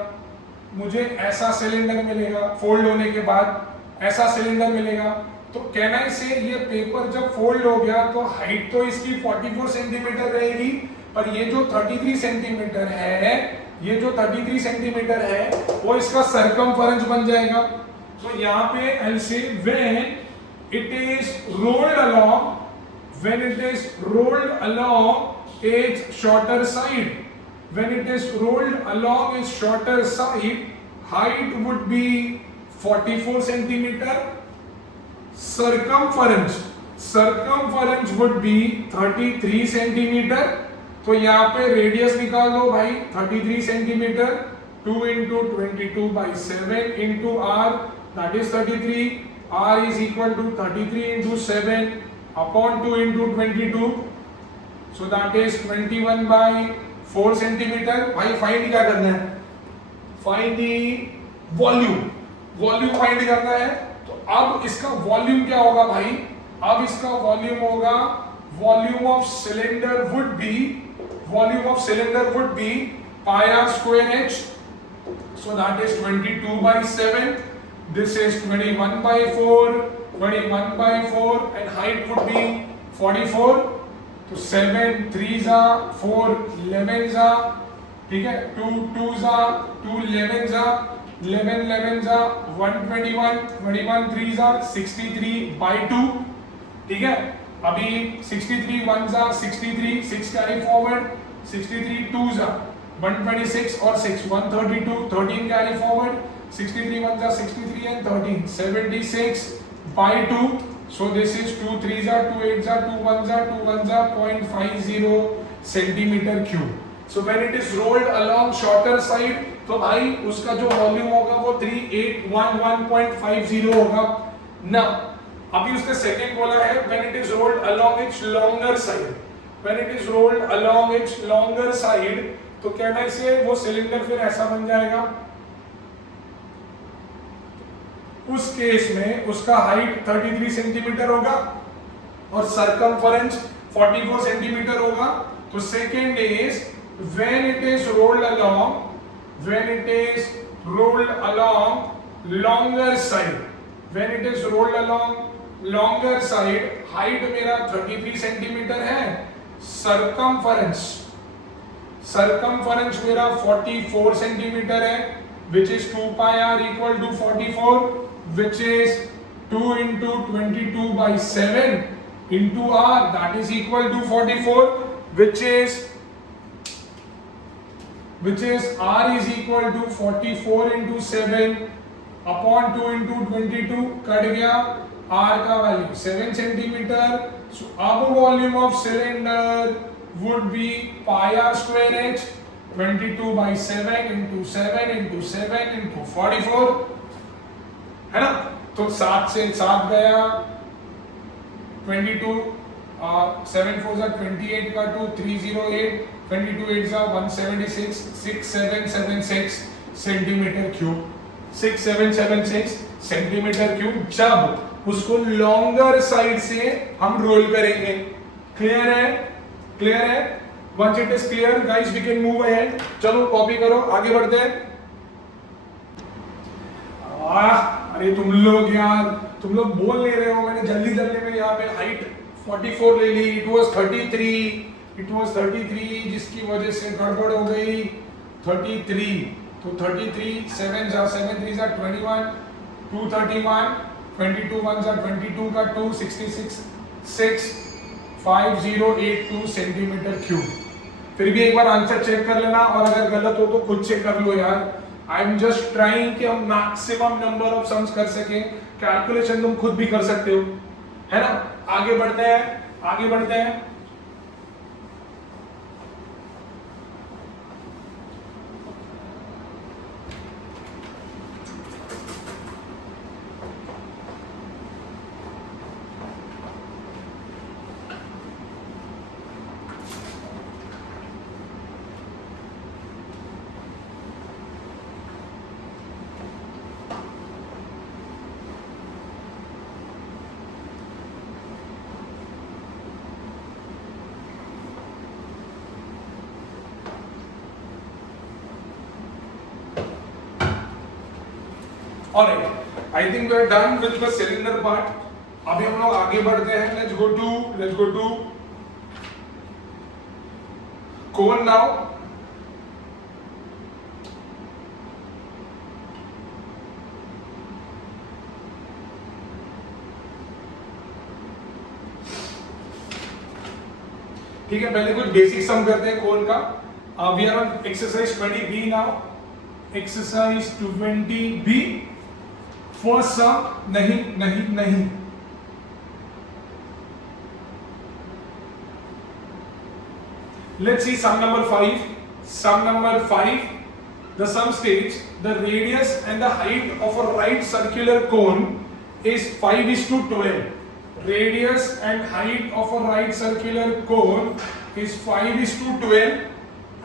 मुझे ऐसा सिलेंडर मिलेगा, फोल्ड होने के बाद ऐसा सिलेंडर मिलेगा। तो कहना इसे ये पेपर जब फोल्ड हो गया तो हाइट तो इसकी 44 सेंटीमीटर रहेगी, पर ये जो 33 सेंटीमीटर है, ये जो 33 सेंटीमीटर है वो इसका सरकमफेरेंस बन जाएगा। तो यहाँ पे I'll say when it is rolled along, when it is rolled along its shorter side, when it is rolled along its shorter side, height would be 44 centimeter, circumference would be 33 centimeter। तो यहाँ पे रेडियस निकाल दो भाई, 33 centimetre, 2 into 22 by 7 into r, that is 33, r is equal to 33 into 7 upon 2 into 22, so that is 21 by 4 centimetre. भाई फाइंड क्या करना है? Find the volume, volume find करना है। तो अब इसका वॉल्यूम क्या होगा भाई? अब इसका वॉल्यूम होगा, volume of cylinder would be, volume of cylinder would be pi r square h, so that is 22 by 7, this is 21 by 4, 21 by 4, and height would be 44। तो 7 3s are 4 11s are, ठीक है, 2 2s are 2 11s are 11 11s are 121, 21 3s are 63 by 2, ठीक है। अभी 63 1s are 63, 6 carry forward, 63 2s are 126 और 6 132, 13 carry forward, 63 1s are 63 and 13 76 by 2, so this is 2 3s are 2 8s are 2 1s are 2 1s are 0.50 centimeter cube। so when it is rolled along shorter side तो भाई उसका जो वॉल्यूम होगा वो 3811.50 होगा ना। अभी उसने सेकंड बोला है when it is rolled along its longer side, when it is rolled along its longer side, तो कहना इसे वो सिलेंडर फिर ऐसा बन जाएगा। उस केस में उसका हाइट 33 सेंटीमीटर होगा और सरकमफेरेंस 44 सेंटीमीटर होगा। तो second is when it is rolled along, when it is rolled along longer side, when it is rolled along longer side, height मेरा 33 सेंटीमीटर है, सरकमफेरेंस मेरा 44 सेंटीमीटर है, which is 2 pi r equal to 44, which is 2 into 22 by 7 into r, that is equal to 44, which is r is equal to 44 into 7 upon 2 into 22, cut गया r का वैल्यू 7 सेंटीमीटर। सो अब volume of cylinder would be pi r square h, 22 by 7 into 7 into 7 into 44, है ना। तो 7 से 7 गया, 22 7 4 are 28 का 2 308, 22 8 are 176, 6776 centimetre cube, 6776 centimetre cube जब उसको लॉन्गर साइड से हम रोल करेंगे। क्लियर है? क्लियर है? Once it is clear guys we can move ahead. चलो कॉपी करो, आगे बढ़ते हैं। अरे तुम लोग यार, तुम लोग बोल नहीं रहे हो। मैंने जल्दी जल्दी में यहाँ पे हाइट 44 ले ली, इट वाज 33 जिसकी वजह से गड़बड़ हो गई। 33 तो 33 7 3 21, 231, 22 1 22 का 2 66 6 5082 सेंटीमीटर क्यूब। फिर भी एक बार आंसर चेक कर लेना, और अगर गलत हो तो खुद से कर लो यार। आई एम जस्ट ट्राइंग कि हम मैक्सिमम नंबर ऑफ सम्स कर सके। कैलकुलेशन तुम खुद भी कर सकते हो, है ना। आगे बढ़ते हैं। Alright, I think we are done with the cylinder part. अभी हम लोग आगे बढ़ते हैं। Let's go to cone now. ठीक है, पहले कुछ बेसिक सम करते हैं कोन का। We are on exercise 20B now. Exercise 20B first sum. नहीं let's see sum number 5. Sum number 5, the sum states the radius and the height of a right circular cone is 5:12. Radius and height of a right circular cone is 5:12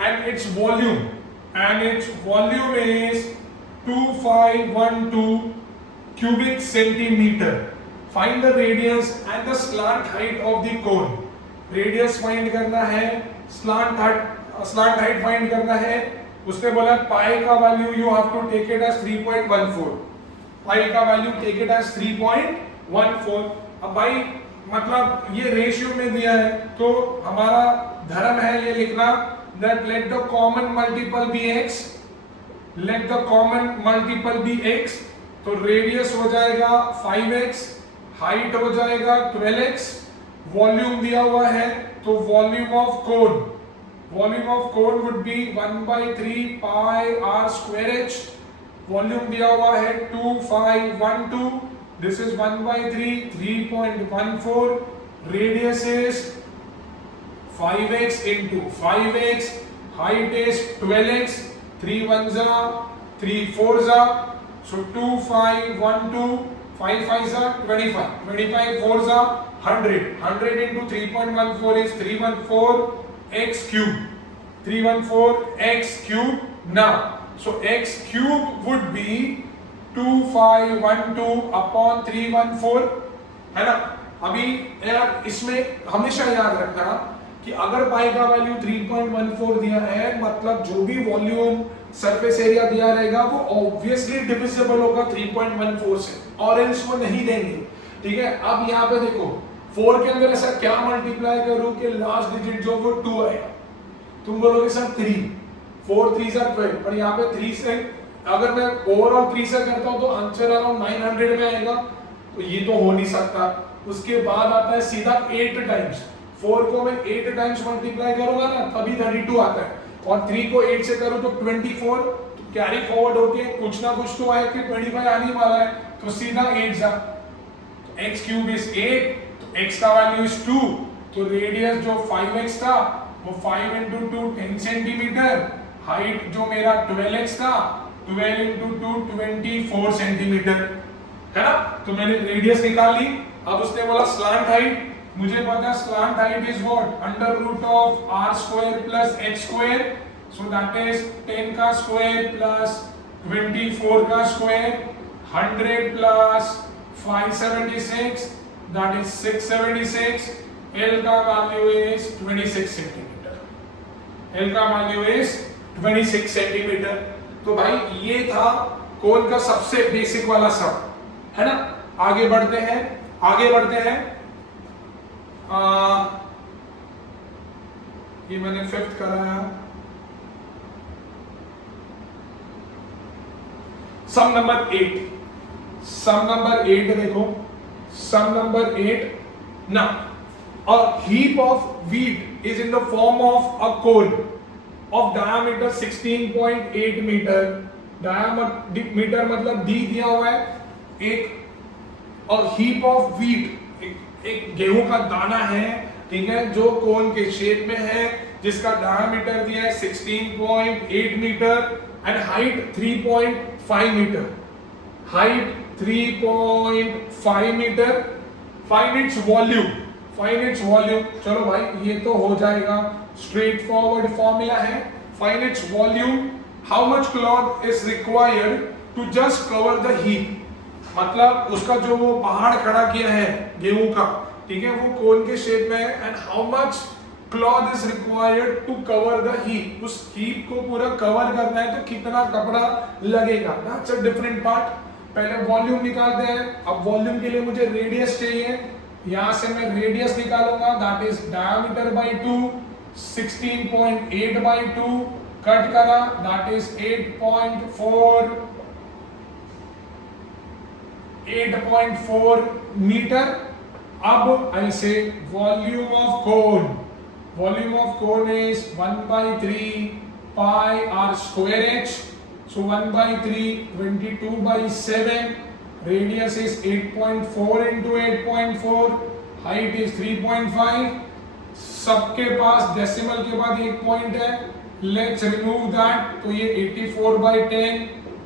and its volume is 2512 cubic centimeter. Find the radius and the slant height of the cone. Radius find करना है, slant height find करना है। उसने बोला पाई का value you have to take it as 3.14। पाई का वैल्यू टेक इट एज 3.14। अब भाई मतलब ये रेशियो में दिया है तो हमारा धर्म है ये लिखना that let the common multiple be x, let the common multiple be x। तो रेडियस हो जाएगा 5x, हाइट हो जाएगा 12x, वॉल्यूम दिया हुआ है तो volume of cone would be 1/3 pi r square h। Volume दिया हुआ है 2512, this is 1/3 3.14। Radius is 5x into 5x, height is 12x, 3 1s are 3 4s are, so 2 5 1 2 5 5s are 25, 25 4s are 100, 100 into 3.14 is 314 x cube, 314 x cube। now so x cube would be 2512 upon 314, है ना। अभी यार इसमें हमेशा याद रखना कि अगर पाई का वैल्यू 3.14 दिया है मतलब जो भी वॉल्यूम सरफेस एरिया दिया रहेगा वो ऑब्वियसली डिविजिबल होगा 3.14 से, और एल्स वो नहीं देंगे। ठीक है, अब यहाँ पे देखो 4 के अंदर ऐसा क्या मल्टीप्लाई करूं कि लास्ट डिजिट जो वो 2 आएगा। तुम बोलोगे सर 3, 4 3s are 12, पर यहाँ पे 3 से अगर मैं ओवरऑल 3 से करता हूं तो आंसर अराउंड 900 में आएगा, तो ये तो हो नहीं सकता। उसके बाद आता है सीधा 8 टाइम्स। 4 को मैं 8 टाइम्स मल्टीप्लाई करूंगा ना तभी 32 आता है, और 3 को 8 से करूं तो 24, तो कैरी फॉरवर्ड होके कुछ ना कुछ तो आए कि 25 आने वाला है, तो सीधा 8 जा, तो x क्यूब इज 8, तो x का वैल्यू इज 2, तो रेडियस जो 5x था वो 5 into 2 10 सेंटीमीटर, हाइट जो मेरा 12x था 12 into 2 24 सेंटीमीटर, है ना। तो मैंने रेडियस निकाल ली। अब उसने बोला स्लांट हाइट, मुझे पता है slant height is what under root of r square plus h square, so that is 10 का स्क्वायर प्लस 24 का square, 100 plus 576 that is 676। L का वैल्यू इज 26 सेंटीमीटर, L का वैल्यू इज 26 सेंटीमीटर। तो भाई ये था कोन का सबसे बेसिक वाला सम, है ना। आगे बढ़ते हैं, ये मैंने 5th कराया। सम नंबर 8 देखो, सम नंबर 8 ना, a heap of wheat is in the form of a cone of diameter 16.8 meter। diameter मतलब d दिया हुआ है, एक और heap of wheat एक गेहूं का दाना है, ठीक है, जो कोन के शेप में है, जिसका डायमीटर दिया है 16.8 metre and height 3.5 metre, height 3.5 metre. Find its volume, चलो भाई ये तो हो जाएगा, स्ट्रेट फॉरवर्ड फॉर्मूला है। Find its volume, how much cloth is required to just cover the heap, मतलब उसका जो वो पहाड़ खड़ा किया है गेहूं का, ठीक है, वो कोन के शेप में है, and how much cloth is required to cover the heap, उस हीप को पूरा कवर करना है तो कितना कपड़ा लगेगा। That's a different part. पहले वॉल्यूम निकालते हैं। अब वॉल्यूम के लिए मुझे रेडियस चाहिए, यहां से मैं रेडियस निकालूंगा, that is diameter by 2, 16.8 by 2 cut करा, दैट इज 8.4 मीटर। अब आई say volume of cone, volume of cone is 1/3 pi r square h, so 1/3 22/7, radius is 8.4 into 8.4, height is 3.5, सबके पास डेसिमल के बाद एक पॉइंट है, लेट्स रिमूव दैट, तो ये 84/10,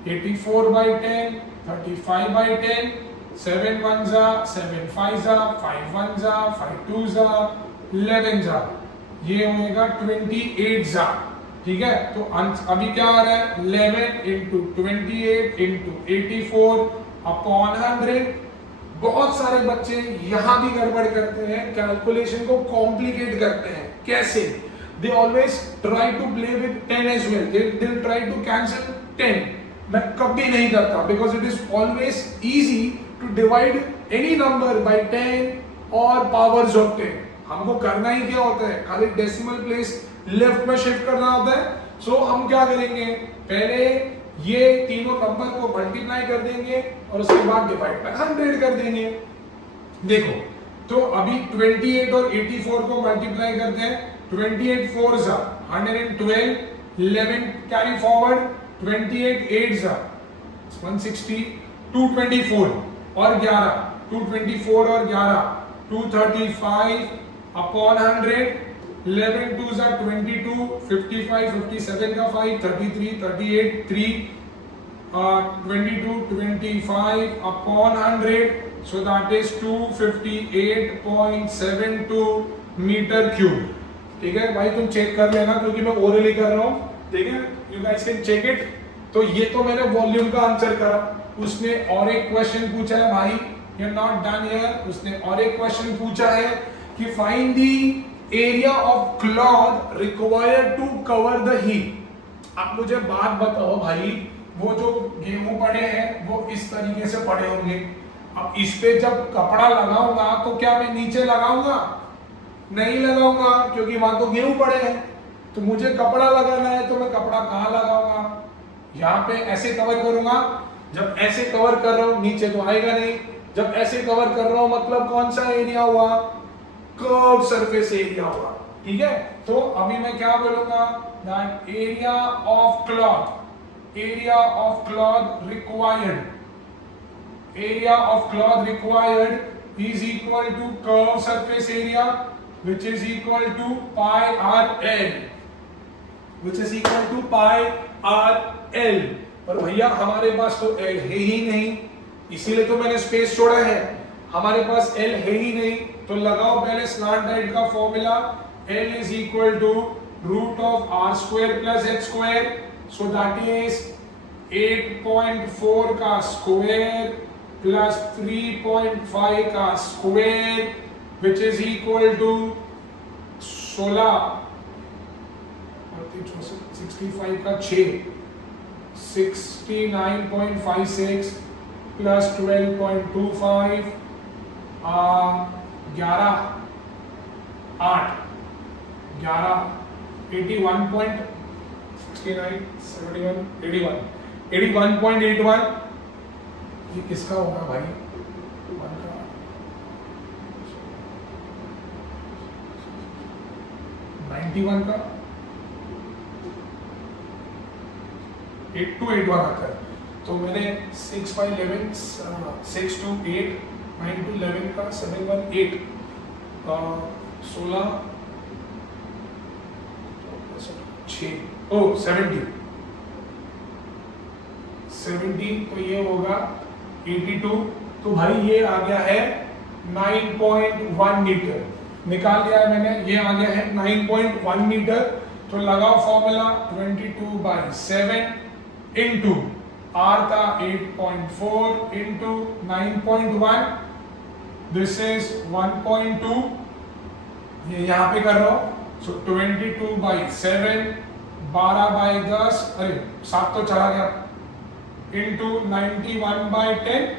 84/10, 35/10, 7 1 जा, 7 5 जा, 5 1 जा, 5 2 जा, 11 जा, ये होगा 28 जा, ठीक है। तो अभी क्या आ रहा है, 11 into 28 into 84 अपॉन 100। बहुत सारे बच्चे यहां भी गड़बड़ करते हैं, कैलकुलेशन को कॉम्प्लिकेट करते हैं। कैसे? They always try to play with 10 as well, they try to cancel 10। मैं कभी नहीं करता, because it is always easy to divide any number by 10 और पावर्स ऑफ 10। हमको करना ही क्या होता है, खाली डेसिमल प्लेस लेफ्ट में शिफ्ट करना होता है। सो हम क्या करेंगे, पहले ये तीनों नंबर को मल्टीप्लाई कर देंगे और उसके बाद डिवाइड बाय 100 कर देंगे। देखो, तो अभी 28 और 84 को मल्टीप्लाई करते हैं, 28 4 जा 112, 11 कैरी फॉरवर्ड, 28 8 जा 160, 224 और 11, 224 और 11 235 अपॉन 100, 11 2 जा 22, 55 57 का 5, 33 38 3, 22 25 upon 100, so that is 258.72 metre cube. ठीक है भाई, तुम चेक कर लेना क्योंकि मैं ओरली कर रहा हूँ, ठीक है, you guys can check it. तो ये तो मैंने वॉल्यूम का आंसर करा। उसने और एक क्वेश्चन पूछा है भाई, you are not done here, उसने और एक क्वेश्चन पूछा है कि find the area of cloth required to cover the heap. अब मुझे बात बताओ भाई, वो जो गेहूं पड़े हैं वो इस तरीके से पड़े होंगे, अब इस पे जब कपड़ा लगाऊंगा तो क्या मैं नीचे लगाऊंगा? नहीं लगाऊंगा, क्योंकि वहां तो गेहूं पड़े हैं। तो मुझे कपड़ा लगाना है, तो मैं कपड़ा कहां लगाऊंगा? यहाँ पे ऐसे कवर करूंगा। जब ऐसे कवर कर रहा हूं नीचे तो आएगा नहीं, जब ऐसे कवर कर रहा हूं मतलब कौन सा एरिया हुआ? कर्व सरफेस एरिया हुआ, ठीक है। तो अभी मैं क्या बोलूंगा, that area of cloth, area of cloth required, area of cloth required is equal to curve surface area, which is equal to pi r l, which is equal to pi r l। पर भैया हमारे पास तो l है ही नहीं, इसीलिए तो मैंने स्पेस छोड़ा है। हमारे पास l है ही नहीं, तो लगाओ पहले स्लैंट डाइट का formula, l is equal to root of r square plus h square, so that is 8.4 का स्क्वायर प्लस 3.5 का square, which is equal to 65 का 6, 69.56 प्लस 12.25, 11 8 11 81.69 71 81 81.81। ये किसका होगा भाई? 91 का 8281 आता है। तो मैंने 6 by 11 6 to 8 9 to 11 का 7 1 8 16 6 70, तो ये होगा 82। तो भाई ये आ गया है 9.1 मीटर, निकाल लिया है मैंने, ये आ गया है 9.1 मीटर। तो लगाओ फॉर्मूला, 22/7 इंटू आर था 8.4 इंटू 9.1, दिस इज 1.2, ये यहाँ पे कर रहा हूँ। सो 22/7 12/10, अरे 7 तो चला गया, into 91 by 10.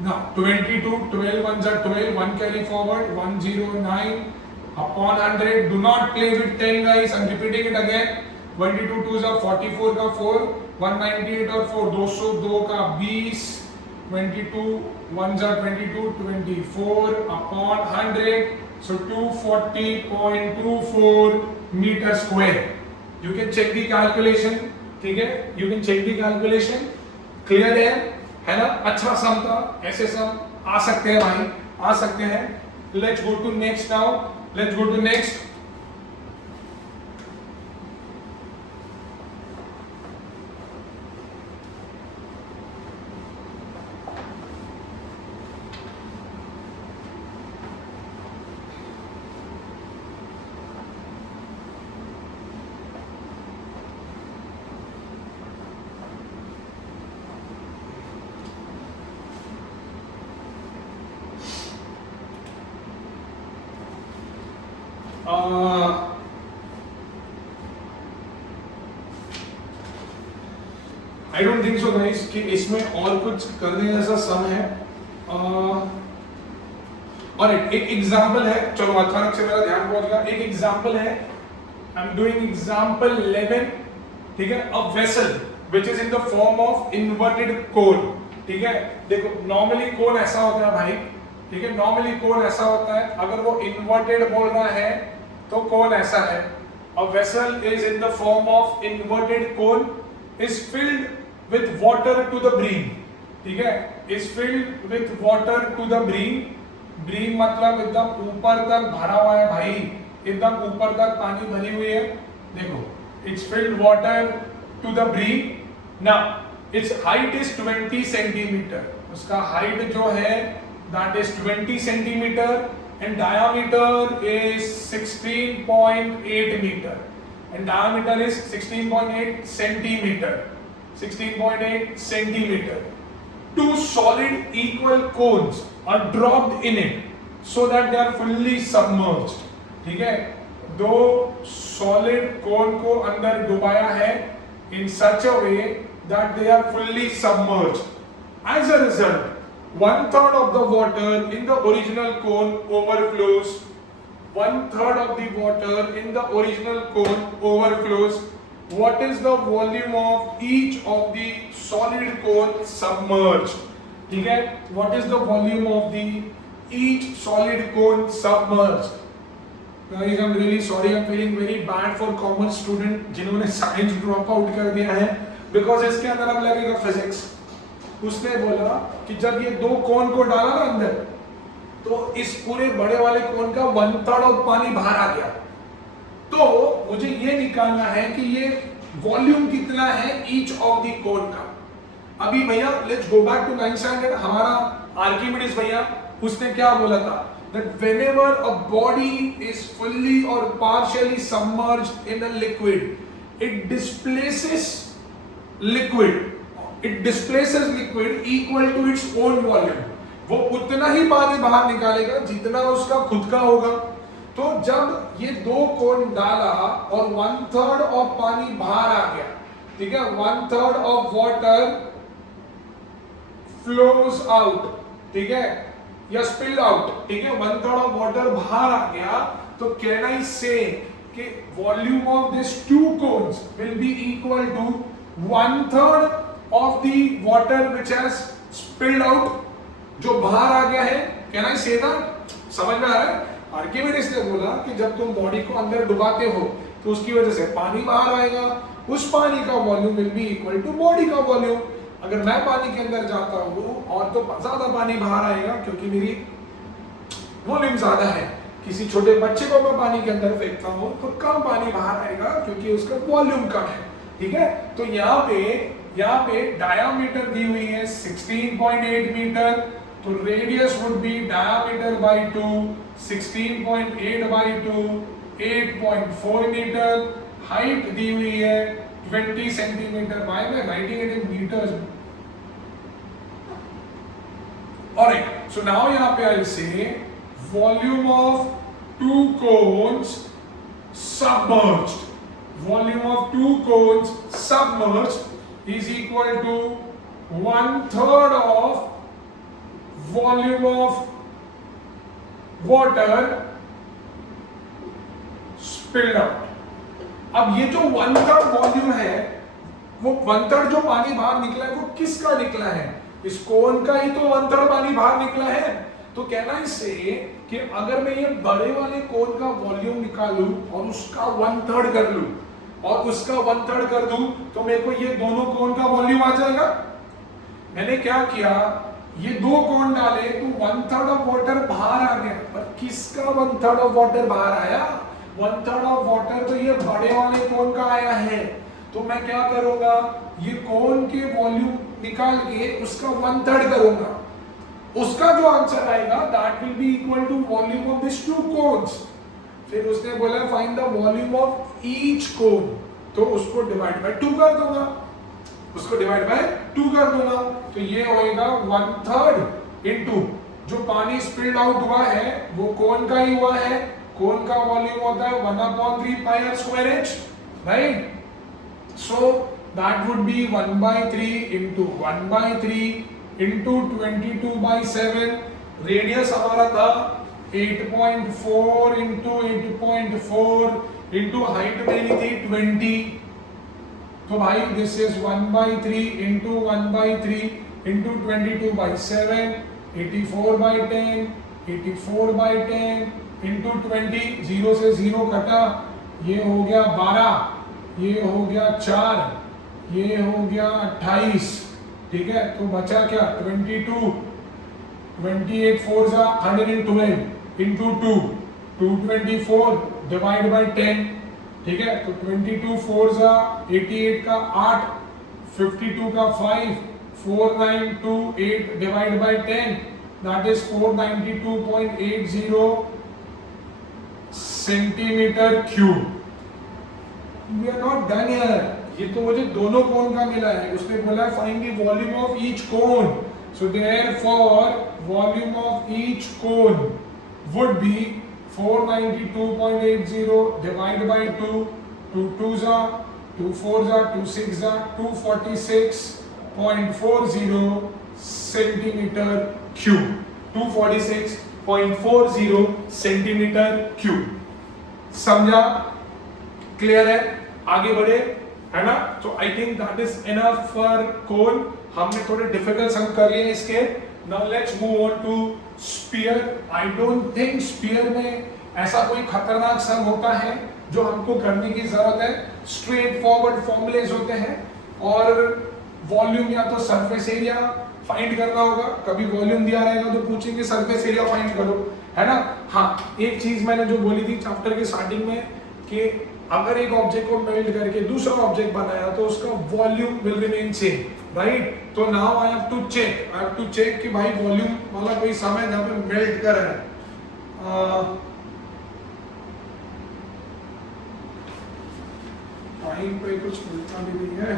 Now 22, 12 ones are 12, 1 carry forward, 109 upon 100. Do not play with 10 guys, I'm repeating it again. 22 2s are 44 का 4, 198 और 4, 202 का 20, 22 ones are 22, 24 upon 100, so 240.24 meter square. You can check the calculation, ठीक है? You can check the calculation. Clear है ना? अच्छा सम था, ऐसे सम आ सकते हैं भाई, आ सकते हैं. Let's go to next now. Let's go to next. I don't think so guys कि इसमें और कुछ करने जैसा सम है. और एक एग्जांपल है, चलो अचानक से मेरा ध्यान पहुंच गया. एक एग्जांपल है, आई एम डूइंग एग्जांपल 11, ठीक है? A vessel which is in the form of inverted कोन, ठीक है? देखो नॉर्मली कोन ऐसा होता है भाई, ठीक है? नॉर्मली कोन ऐसा होता है, अगर वो इन्वर्टेड बोल रहा है तो कोन ऐसा है. A vessel is in the form of inverted cone, is filled with water to the brim, ठीक है? is filled with water to the brim. brim मतलब एकदम ऊपर तक भरा हुआ है भाई, एकदम ऊपर तक पानी भरी हुई है. देखो it's filled water to the brim. now its height is 20 centimeter. उसका height जो है that is 20 centimeter and diameter is 16.8 meter. And diameter is 16.8 centimeter. 16.8 centimeter. Two solid equal cones are dropped in it so that they are fully submerged. ठीक है? दो solid cone को अंदर डुबाया है in such a way that they are fully submerged. As a result, 1/3 of the water in the original cone overflows. 1/3 of the water in the original cone overflows. What is the volume of each of the solid cone submerged? ठीक है? What is the volume of the each solid cone submerged? Guys, I'm really sorry. I'm feeling very bad for commerce student जिन्होंने science drop out कर दिया है, because इसके अंदर अब लगेगा physics. उसने बोला कि जब ये दो कोन को डाला ना अंदर, तो इस पूरे बड़े वाले कोन का 1/3 ऑफ पानी बाहर आ गया. तो मुझे ये निकालना है कि ये वॉल्यूम कितना है ईच ऑफ द कोन का. अभी भैया let's go back to 9th standard. हमारा आर्किमिडीज भैया उसने क्या बोला था, that whenever a body is fully or partially submerged in a liquid, it displaces liquid equal to its own volume. वो उतना ही पानी बाहर निकालेगा जितना उसका खुद का होगा. तो जब ये दो कोन डाला और 1/3 ऑफ पानी बाहर आ गया, ठीक है? 1/3 ऑफ वाटर फ्लोज आउट, ठीक है? या स्पिल आउट, ठीक है? 1/3 ऑफ वाटर बाहर आ गया, तो कैन आई से कि volume of this two cones will be equal to 1/3 of the water which has spilled out, जो बाहर आ गया है. Can I say that? समझ में आ रहा है? आर्किमिडीज ने बोला कि जब तुम बॉडी को अंदर डुबाते हो तो उसकी वजह से पानी बाहर आएगा. उस पानी का volume will be equal to body का वॉल्यूम. अगर मैं पानी के अंदर जाता हूँ और तो ज्यादा पानी बाहर आएगा क्योंकि मेरी वॉल्यूम ज्यादा है. किसी छोटे बच्चे को मैं पानी के अंदर फेंकता हूँ तो कम पानी बाहर आएगा क्योंकि उसका वॉल्यूम कम है. ठीक है? तो यहाँ पे डायामीटर दी हुई है 16.8 मीटर. तो radius would be diameter by 2, 16.8 by 2, 8.4 meter. Height दी हुई है 20 centimeter. Why am I writing it in meters? Alright, so now यहाँ पे I'll say volume of two cones submerged. Volume of two cones submerged is equal to 1/3 of volume of water spilled out. अब ये जो 1/3 वॉल्यूम है, वो 1/3 जो पानी बाहर निकला है वो किसका निकला है? इस कोन का ही तो 1/3 पानी बाहर निकला है। तो कहना इससे कि अगर मैं ये बड़े वाले कोन का वॉल्यूम निकालूं और उसका 1/3 कर लूं और उसका 1/3 कर दूं तो मेरे को ये दोनों कोन का वॉल्यूम आ जाएगा। मैंने क्या किया, ये दो कोन डाले तो 1/3 ऑफ वाटर बाहर आ गया, पर किसका 1/3 ऑफ वाटर बाहर आया? 1/3 ऑफ वाटर तो ये बड़े वाले कोन का आया है। तो मैं क्या करूंगा, ये कोन के वॉल्यूम निकाल के उसका 1/3 करूंगा, उसका जो आंसर आएगा that will be equal to volume of this two cones. फिर उसने बोला find the volume of each cone, तो उसको डिवाइड बाय 2 कर दूंगा, उसको डिवाइड बाय 2 कर दूंगा। तो ये होएगा 1/3 इनटू जो पानी स्पिल्ड आउट हुआ है वो कोन का ही हुआ है। कोन का वॉल्यूम होता है 1/3 pi are square h, right? So that would be 1/3 into 1/3 into 22/7। Radius हमारा था 8.4 इनटू 8.4 इनटू हाइट मेरी थी 20। तो भाई this is 1/3 into 1/3 into 22/7, 84/10, 84/10 into 20, 0 से 0 कटा, ये हो गया 12, ये हो गया 4, ये हो गया 28, ठीक है? तो बचा क्या 22, 28 4 जा 112 इनटू 2, 224 डिवाइड बाय 10, ठीक है? तो 22 4 जा 88 का 8, 52 का 5, 4928 divide by 10 that is 492.80 centimetre cube. We are not done here. ये तो मुझे दोनों कोन का मिला है। उसने बोला find the volume of each cone. So therefore volume of each cone would be 492.80 divided by 2, 2 2s are 2 4s are 2 6s are 246.40 centimeter cube, 246.40 centimeter cube। समझा? क्लियर है? आगे बढ़े, है ना? तो I think that is enough for cone. हमने थोड़े डिफिकल्ट सम कर लिए इसके। Now let's move on to sphere. I don't think sphere में ऐसा कोई खतरनाक सम होता है जो हमको करने की जरूरत है। स्ट्रेट फॉरवर्ड फॉर्मूलेज होते हैं और वॉल्यूम या तो सरफेस एरिया फाइंड करना होगा। कभी वॉल्यूम दिया रहेगा तो पूछेंगे सरफेस एरिया फाइंड करो, है ना? हाँ, एक चीज मैंने जो बोली थी चैप्टर के स्टार्टिंग में कि अगर एक ऑब्जेक्ट को मेल्ट करके दूसरा ऑब्जेक्ट बनाया तो उसका volume will remain same, right? तो now I have to check कि भाई वॉल्यूम वाला कोई सम है जहां पे मेल्ट कर रहा है। टाइम पे कुछ मिलता भी नहीं है।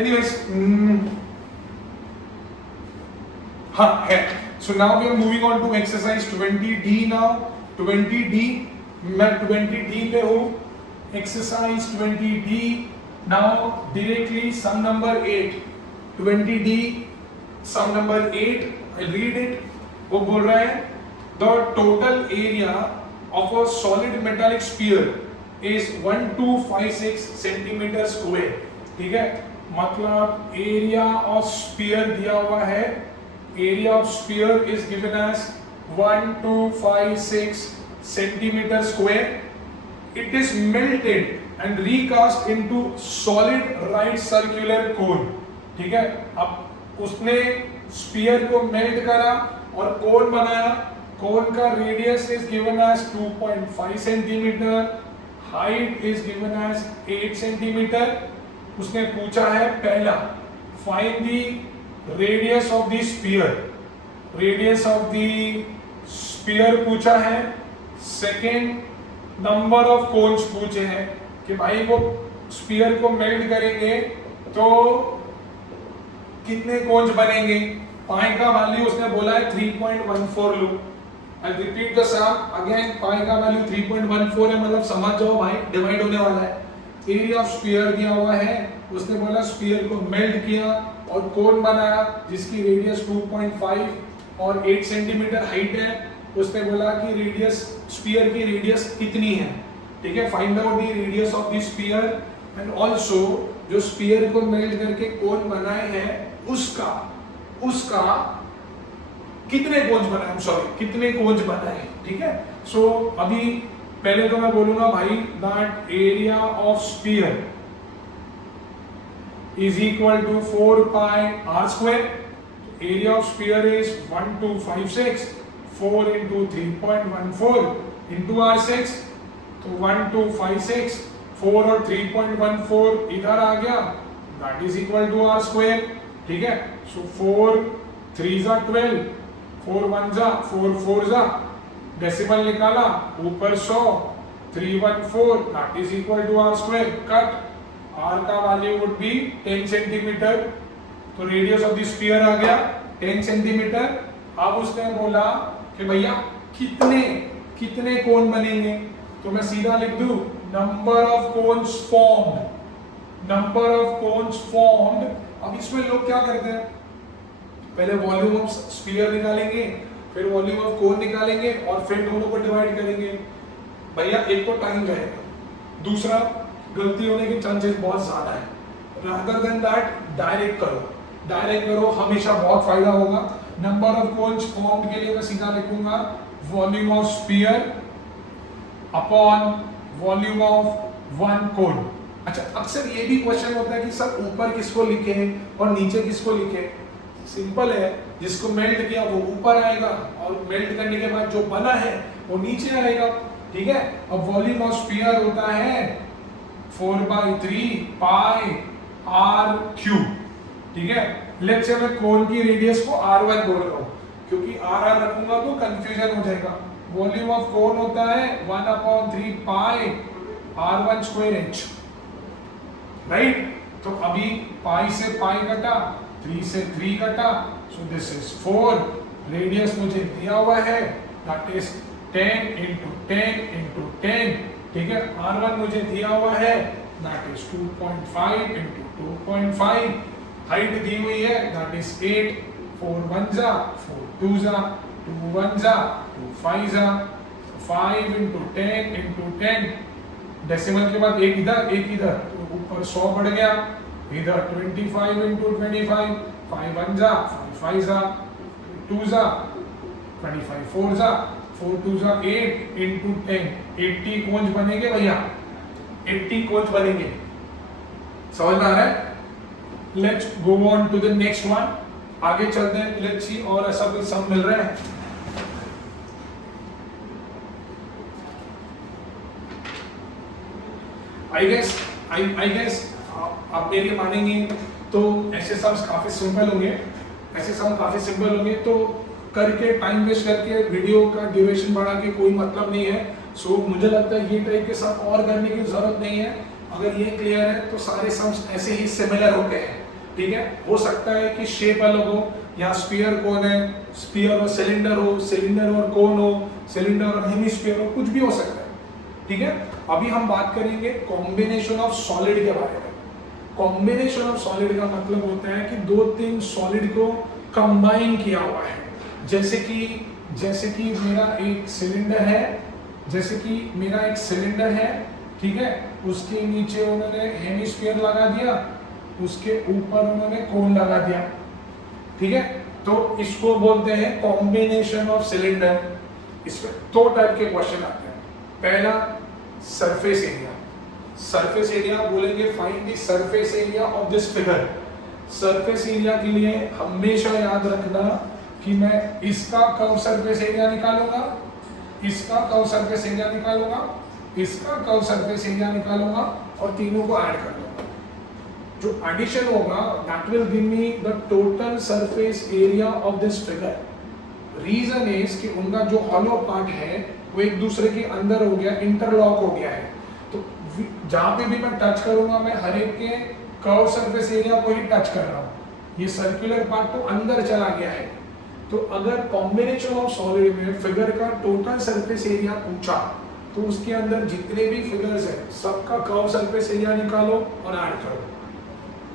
Anyways, हाँ है। So now we are moving on to exercise 20D now. 20D, मैं 20D पे हूँ। Exercise 20D. Now directly sum number 8. 20D, sum number 8. I'll read it. वो बोल रहा है the total area of a solid metallic sphere is 1256 centimeter square. ठीक है? मतलब एरिया ऑफ स्फीयर दिया हुआ है। Area of sphere is given as 1256 centimetre square. It is melted and recast into solid right circular cone. ठीक है? अब उसने स्फीयर को मेल्ट करा और कोन बनाया। कोन का radius is given as 2.5 centimetre, height is given as 8 centimetre. उसने पूछा है पहला find the radius of the sphere. Radius of the sphere पूछा है। सेकेंड नंबर ऑफ कोन्स पूछे हैं कि भाई वो स्फीयर को मेल्ट करेंगे तो कितने कोन्स बनेंगे? पाई का वैल्यू उसने बोला है 3.14 लो। I repeat the sum again, pi का वैल्यू 3.14 है, मतलब समझ जाओ भाई डिवाइड होने वाला है। एरिया ऑफ स्फीयर दिया हुआ है, उसने बोला स्फीयर को मेल्ट किया और कोन बनाया जिसकी रेडियस 2.5 और 8 सेंटीमीटर हाइट है। उसने बोला कि रेडियस, स्फीयर की रेडियस कितनी है, ठीक है, find out the radius of the sphere and also जो स्फीयर को मेल्ट करके कोन बनाए हैं उसका कितने कोन्स बनाए, सॉरी कितने कोन्स बनाए, ठीक है। सो अभी पहले तो मैं बोलूंगा भाई that area of sphere is equal to 4 pi are square. Area of sphere is 1256, 4 into 3.14 into R6, तो 1256, 4 और 3.14 इधर आ गया, that is equal to r square, ठीक है। सो 4 3 जा 12, 4 1 जा 4 4 जा, डेसिमल निकाला ऊपर 100, 314 that is equal to r square. Cut, r का वैल्यू वुड बी 10 सेंटीमीटर, तो रेडियस ऑफ द स्फीयर आ गया 10 सेंटीमीटर। अब उसने बोला कि भैया कितने कितने कोन बनेंगे, तो मैं सीधा लिख दूं number of cones formed, number of cones formed. अब इसमें लोग क्या करते हैं, पहले वॉल्यूम ऑफ स्फीयर निकालेंगे, फिर वॉल्यूम ऑफ कोन निकालेंगे और फिर दोनों को डिवाइड करेंगे। भैया एक तो टाइम रहेगा, दूसरा गलती होने के चांसेस बहुत ज्यादा है। रादर देन दैट डायरेक्ट करो, हमेशा बहुत फायदा होगा। नंबर ऑफ कोन्स फॉर्म्ड के लिए मैं सीधा लिखूंगा volume of sphere upon volume of one कोन। अच्छा, अक्सर ये भी क्वेश्चन होता है कि सर ऊपर किसको लिखे और नीचे किसको लिखे। सिंपल है, जिसको मेल्ट किया वो ऊपर आएगा और मेल्ट करने के बाद जो बना है वो नीचे आएगा, ठीक है। अब वॉल्यूम ऑफ स्फीयर होता है 4/3 पाई आर क्यूब, ठीक है। लेट्स से मैं कोन की रेडियस को r1 बोल रहा हूँ, क्योंकि r रखूंगा तो कंफ्यूजन हो जाएगा। वॉल्यूम ऑफ कोन होता है 1/3 pi r1 square h, right. तो अभी पाई से पाई कटा, 3 से 3 कटा, सो दिस इज 4। रेडियस मुझे दिया हुआ है दैट इज 10 into 10 into 10, ठीक है। r1 मुझे दिया हुआ है दैट इज 2.5 into 2.5, हाइट दी हुई है दैट इज 8, 4 1 जा 4 2 जा 2 1 जा 2 5 जा, 5 into 10 into 10, डेसिमल के बाद एक इधर, तो ऊपर 100 बढ़ गया, इधर 25 into 25, 5 1 जा 5 5 जा 2 जा 25, 4 जा 4 2 जा 8 into 10, 80 कोन्स बनेंगे भैया, 80 कोन्स बनेंगे। समझ में आ रहा है? Let's go on to the next one, आगे चलते हैं। लेट्स सी और ऐसा कोई सम मिल रहा है। आई गेस आप मेरी मानेंगे तो ऐसे सम्स काफी सिंपल होंगे, तो करके टाइम वेस्ट करके वीडियो का ड्यूरेशन बढ़ा के कोई मतलब नहीं है। सो मुझे लगता है ये टाइप के सम और करने की जरूरत नहीं है। अगर ये क्लियर है तो सारे सम्स ऐसे ही सिमिलर होते हैं, ठीक है। हो सकता है कि शेप अलग हो, या स्फीयर कौन है, स्फीयर और सिलेंडर हो, सिलेंडर और कोन हो, सिलेंडर और हेमिस्फीयर हो, कुछ भी हो सकता है, ठीक है। अभी हम बात करेंगे कॉम्बिनेशन ऑफ सॉलिड के बारे में। कॉम्बिनेशन ऑफ सॉलिड का मतलब होता है कि 2-3 सॉलिड को कंबाइन किया हुआ है। जैसे कि मेरा एक सिलेंडर है, ठीक है, उसके नीचे उन्होंने हेमिस्फीयर लगा दिया, उसके ऊपर उन्होंने कोन लगा दिया, ठीक है। तो इसको बोलते हैं कॉम्बिनेशन ऑफ सिलेंडर। इसमें 2 टाइप के क्वेश्चन आते हैं। पहला सरफेस एरिया बोलेंगे find the surface area of this figure. Surface area के लिए हमेशा याद रखना कि मैं इसका कर्व सरफेस एरिया निकालूंगा, इसका कर्व सरफेस एरिया निकालूंगा, इसका कर्व सरफेस एरिया निकालूंगा और तीनों को ऐड कर लूंगा। जो एडिशन होगा that will give me the total surface area of this figure. Reason is कि उनका जो हॉलो पार्ट है वो एक दूसरे के अंदर हो गया, इंटरलॉक हो गया है। तो जहां पे भी मैं टच करूंगा मैं हर एक के कर्व सरफेस एरिया को ही टच कर रहा हूँ। ये सर्कुलर पार्ट तो अंदर चला गया है। तो अगर कॉम्बिनेशन ऑफ सॉलिड में फिगर का टोटल सरफेस एरिया पूछा तो उसके अंदर जितने भी फिगर्स है सबका कर्व सरफेस एरिया निकालो और ऐड करो,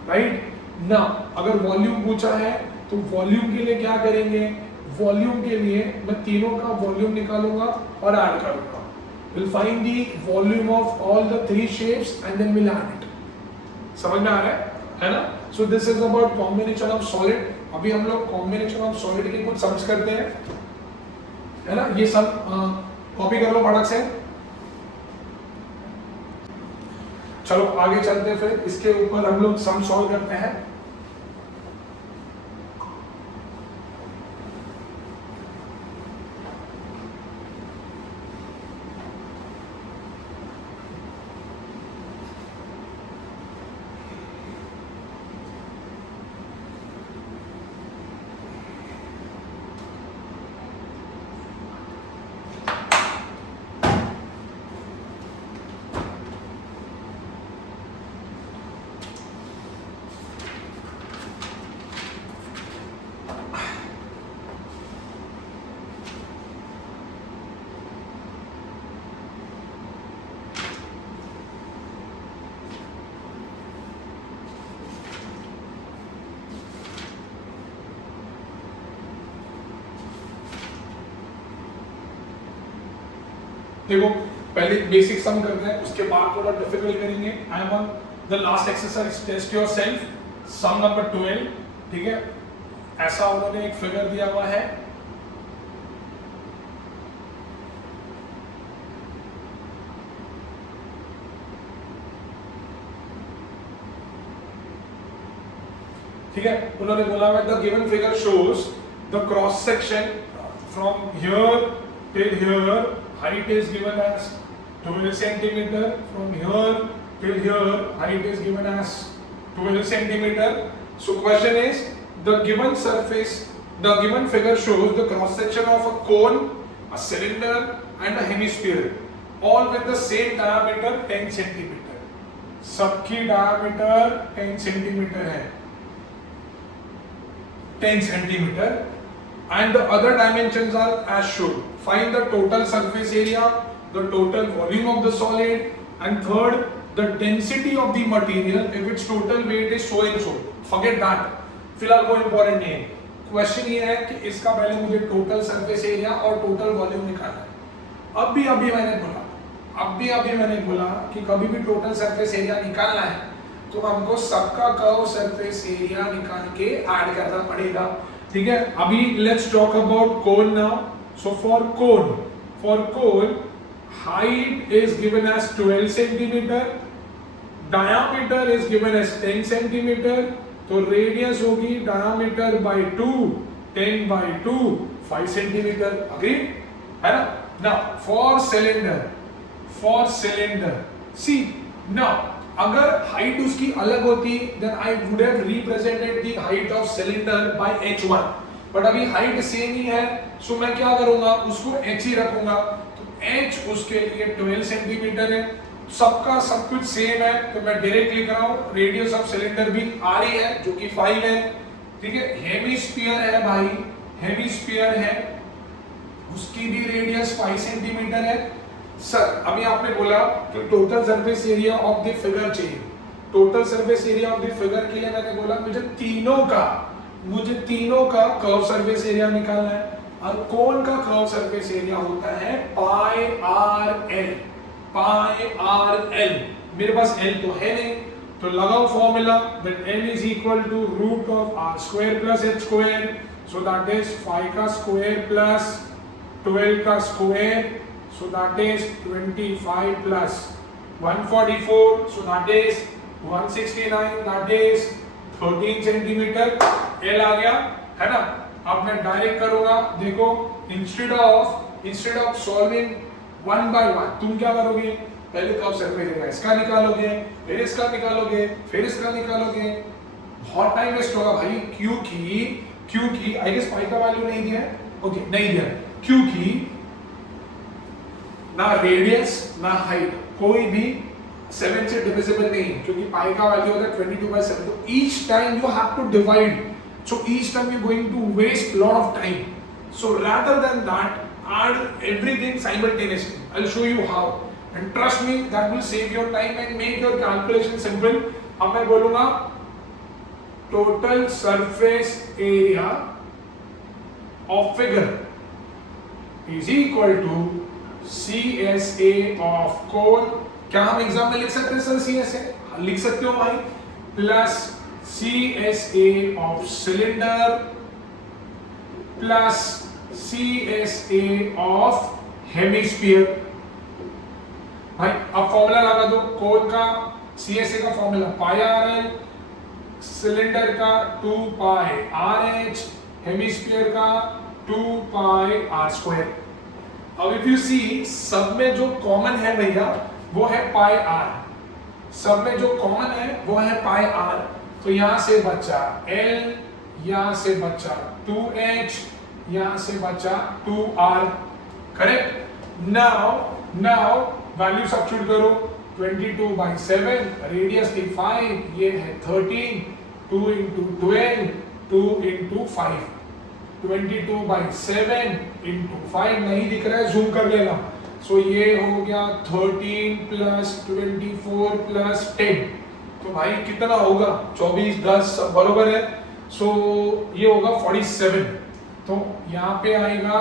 राइट ना। अगर वॉल्यूम पूछा है तो वॉल्यूम के लिए क्या करेंगे, वॉल्यूम के लिए मैं तीनों का वॉल्यूम निकालूंगा और ऐड करूंगा। We'll find the volume of all the three shapes and then we'll add it. समझ में आ रहा है ना? So this is about combination of solid. अभी हम लोग combination of solid के कुछ सम्स करते हैं, है ना? ये सब कॉपी कर लो फटाक से। चलो आगे चलते हैं, फिर इसके ऊपर हम लोग सम सॉल्व करते हैं। देखो पहले बेसिक सम करते हैं, उसके बाद थोड़ा डिफिकल्ट करेंगे। I am on the last exercise, test yourself, sum number 12, ठीक है। ऐसा उन्होंने एक फिगर दिया हुआ है, ठीक है। उन्होंने बोला हुआ the given figure shows the cross section from here till here, height is given as 12 centimeter, from here till here height is given as 12 centimeter. So question is, the given surface, the given figure shows the cross section of a cone, a cylinder and a hemisphere, all with the same diameter 10 centimeter. सबकी diameter 10 centimeter है, 10 centimeter, and the other dimensions are as shown. Find the total surface area, the total volume of the solid, and third, the density of the material if its total weight is so and so. Forget that. फिलहाल वो important नहीं है। क्वेश्चन ये है कि इसका पहले मुझे टोटल सरफेस एरिया और टोटल वॉल्यूम निकालना है। अभी मैंने बोला कि कभी भी टोटल सरफेस एरिया निकालना है तो हमको सबका कर्व सरफेस एरिया निकाल के ऐड करना पड़ेगा, ठीक है। अभी let's talk about cone now. So for cone height is given as 12 centimetre, diameter is given as 10 centimetre, तो रेडियस होगी diameter by 2, 10 by 2, 5 centimetre. Agree है ना? Now for cylinder see, now अगर हाइट उसकी अलग होती then I would have represented the height of cylinder by h1, but अभी हाइट सेम ही है, सो मैं क्या करूंगा, उसको h ही रखूंगा। तो h उसके लिए 12 सेंटीमीटर है, सबका सब कुछ सेम है, तो मैं डायरेक्ट लिख रहा हूं रेडियस ऑफ सिलेंडर भी r ही है जो कि 5 है, ठीक है। हेमिस्फीयर है भाई, हेमिस्फीयर है, उसकी भी रेडियस 5 सेंटीमीटर है। सर अभी आपने बोला कि total surface area of the figure चाहिए, total surface area of the figure के लिए मैंने बोला मुझे तीनों का कर्व सरफेस एरिया निकालना है, और कोन का कर्व सरफेस एरिया होता है पाई आर एल। मेरे पास एल तो है नहीं, तो लगाओ formula that L is equal to root of r square plus h square, so that is 5 का स्क्वायर प्लस 12 का square, so that is 25 plus 144, so that is 169, that is 13 centimeter। L आ गया है ना। अब मैं डायरेक्ट करूंगा, देखो instead of solving one by one तुम क्या करोगे, पहले कर्व सरफेस एरिया इसका निकालोगे, फिर इसका निकालोगे, फिर इसका निकालोगे, बहुत टाइम वेस्ट होगा भाई, क्योंकि आई गेस पाई का वैल्यू नहीं दिया है, ओके नहीं दिया, क्योंकि ना रेडियस ना हाइट कोई भी 7 से डिविजिबल नहीं, क्योंकि पाई का वैल्यू होता है 22/7, तो each time you have to divide So each time you're going to waste a lot of time. So rather than that, add everything simultaneously. I'll show you how. And trust me, that will save your time and make your calculation simple. अब मैं बोलूँगा total surface area of figure is equal to CSA of cone. क्या हम एग्जाम में लिख सकते हैं सर CSA? लिख सकते हो भाई. Plus CSA of cylinder plus CSA of hemisphere. भाई अब फॉर्मूला लगा दो. कोन का CSA का फॉर्मूला पाई RL, सिलेंडर का 2 पाई RH, हेमिस्फीयर का 2 पाई R स्क्वायर. अब इफ यू सी, सब में जो कॉमन है भैया वो है पाई R. सब में जो कॉमन है वो है पाई R. तो यहां से बचा L, यहां से बचा 2H, यहां से बचा 2R. Correct. Now value substitute करो. 22/7, रेडियस थी 5, ये है 13, 2 into 12, 2 into 5. 22/7 into 5 नहीं दिख रहा है, जूम कर लेना. सो ये हो गया 13 plus 24 plus 10. तो भाई कितना होगा? 24, 10 सब बरोबर है. सो ये होगा 47. तो यहाँ पे आएगा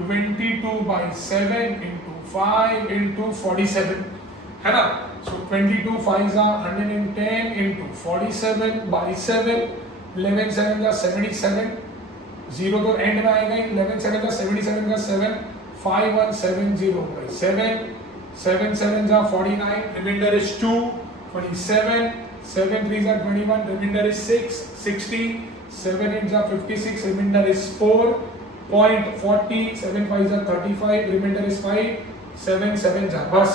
22/7 into 5 into 47, है ना. सो 22 5s are 110 into 47/7. 11 7 का 77, 0 तो एंड में आएगा. 11 7 का 77 का 7, 5170/7. 7 7 का 49, reminder is 2. 27, 7 3s are 21, reminder is 6. 60, 7 8s are 56, reminder is 4. 0.40, 7 5s are 35, reminder is 5. 7 7 जा. बस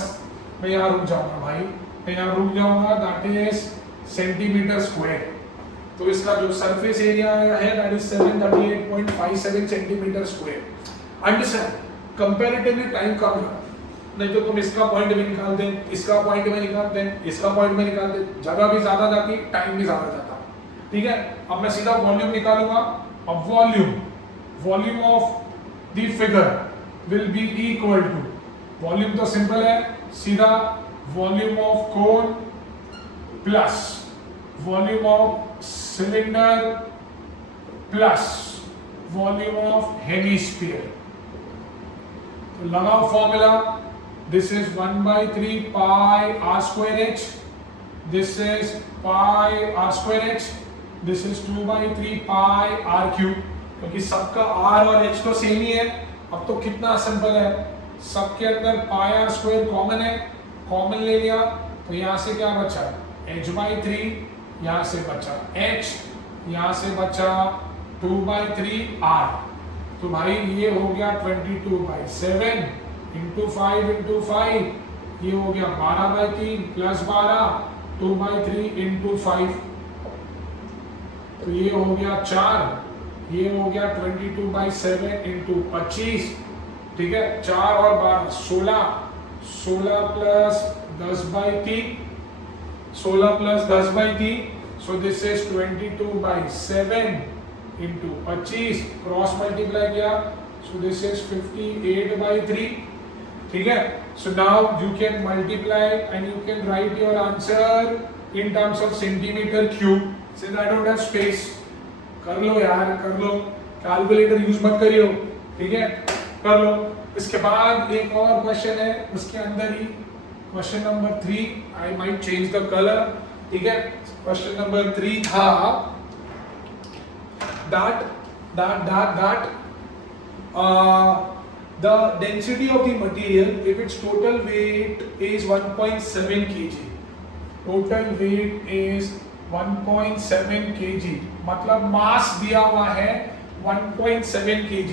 मैं यहाँ रुक जाऊंगा भाई, मैं यहाँ रुक जाऊंगा. That is centimeter square. तो इसका जो सरफेस एरिया है that is 738.57 centimeter square. Understand. Comparatively time कम है. नहीं तो तुम इसका पॉइंट में निकाल दें, इसका पॉइंट में निकाल दें, इसका पॉइंट में निकाल दें, जगह भी ज्यादा जाती, टाइम भी ज्यादा जाता. ठीक है. अब मैं सीधा वॉल्यूम निकालूंगा. अब volume of the figure will be equal to, volume तो सिंपल है, सीधा volume of cone plus volume of cylinder plus volume of hemisphere. तो लगाओ formula. This is 1/3 pi R square H. This is pi R square H. This is 2/3 pi R cube. क्योंकि सबका R और H तो सेम ही है. अब तो कितना सिंपल है, सबके अंदर पाई R square कॉमन है, कॉमन ले लिया. तो यहाँ से क्या बचा? H/3. यहाँ से बचा H, यहाँ से बचा 2/3 R. तो भाई ये हो गया 22/7 into 5 into 5, ये हो गया 12/3 plus 12, 2/3 into 5. तो ये हो गया 4. ये हो गया 22/7 into 25. ठीक है. 4 और 12 16. 16 plus 10/3. 16 plus 10/3. So this is 22/7 into 25. Cross multiply किया. So this is 58/3. ठीक है. So now you can multiply and you can write your answer in terms of centimeter cube. Since I don't have space, कर लो यार, कर लो. कैलकुलेटर यूज मत करियो. ठीक है, कर लो. इसके बाद एक और क्वेश्चन है, उसके अंदर ही question number 3. I might change the colour. ठीक है. क्वेश्चन नंबर 3 था that the density of the material if its total weight is 1.7 kg. Total weight is 1.7 kg. मतलब मास दिया हुआ है 1.7 kg.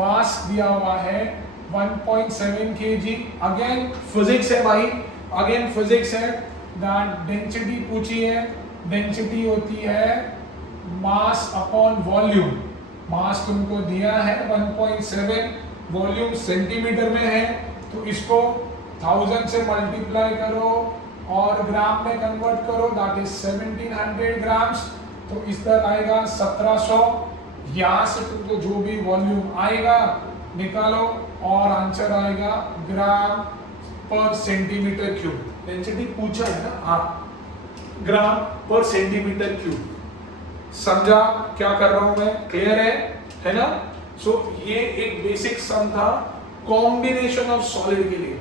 मास दिया हुआ है 1.7 kg. अगेन फिजिक्स है भाई, अगेन फिजिक्स है. दैट डेंसिटी पूछी है. डेंसिटी होती है मास अपॉन वॉल्यूम. मास तुमको दिया है 1.7, वॉल्यूम सेंटीमीटर में है, तो इसको 1000 से मल्टीप्लाई करो और ग्राम में कन्वर्ट करो. That is 1700 grams. तो इस तरह आएगा 1700। यहाँ से तुमको जो भी वॉल्यूम आएगा निकालो और आंसर आएगा ग्राम पर सेंटीमीटर क्यूब। डेंसिटी पूछा है ना, हाँ, ग्राम पर सेंटीमीटर क्यूब। समझा क्या कर रहा हूं मैं? क्लियर है ना? सो ये एक बेसिक सम था कॉम्बिनेशन ऑफ सॉलिड के लिए,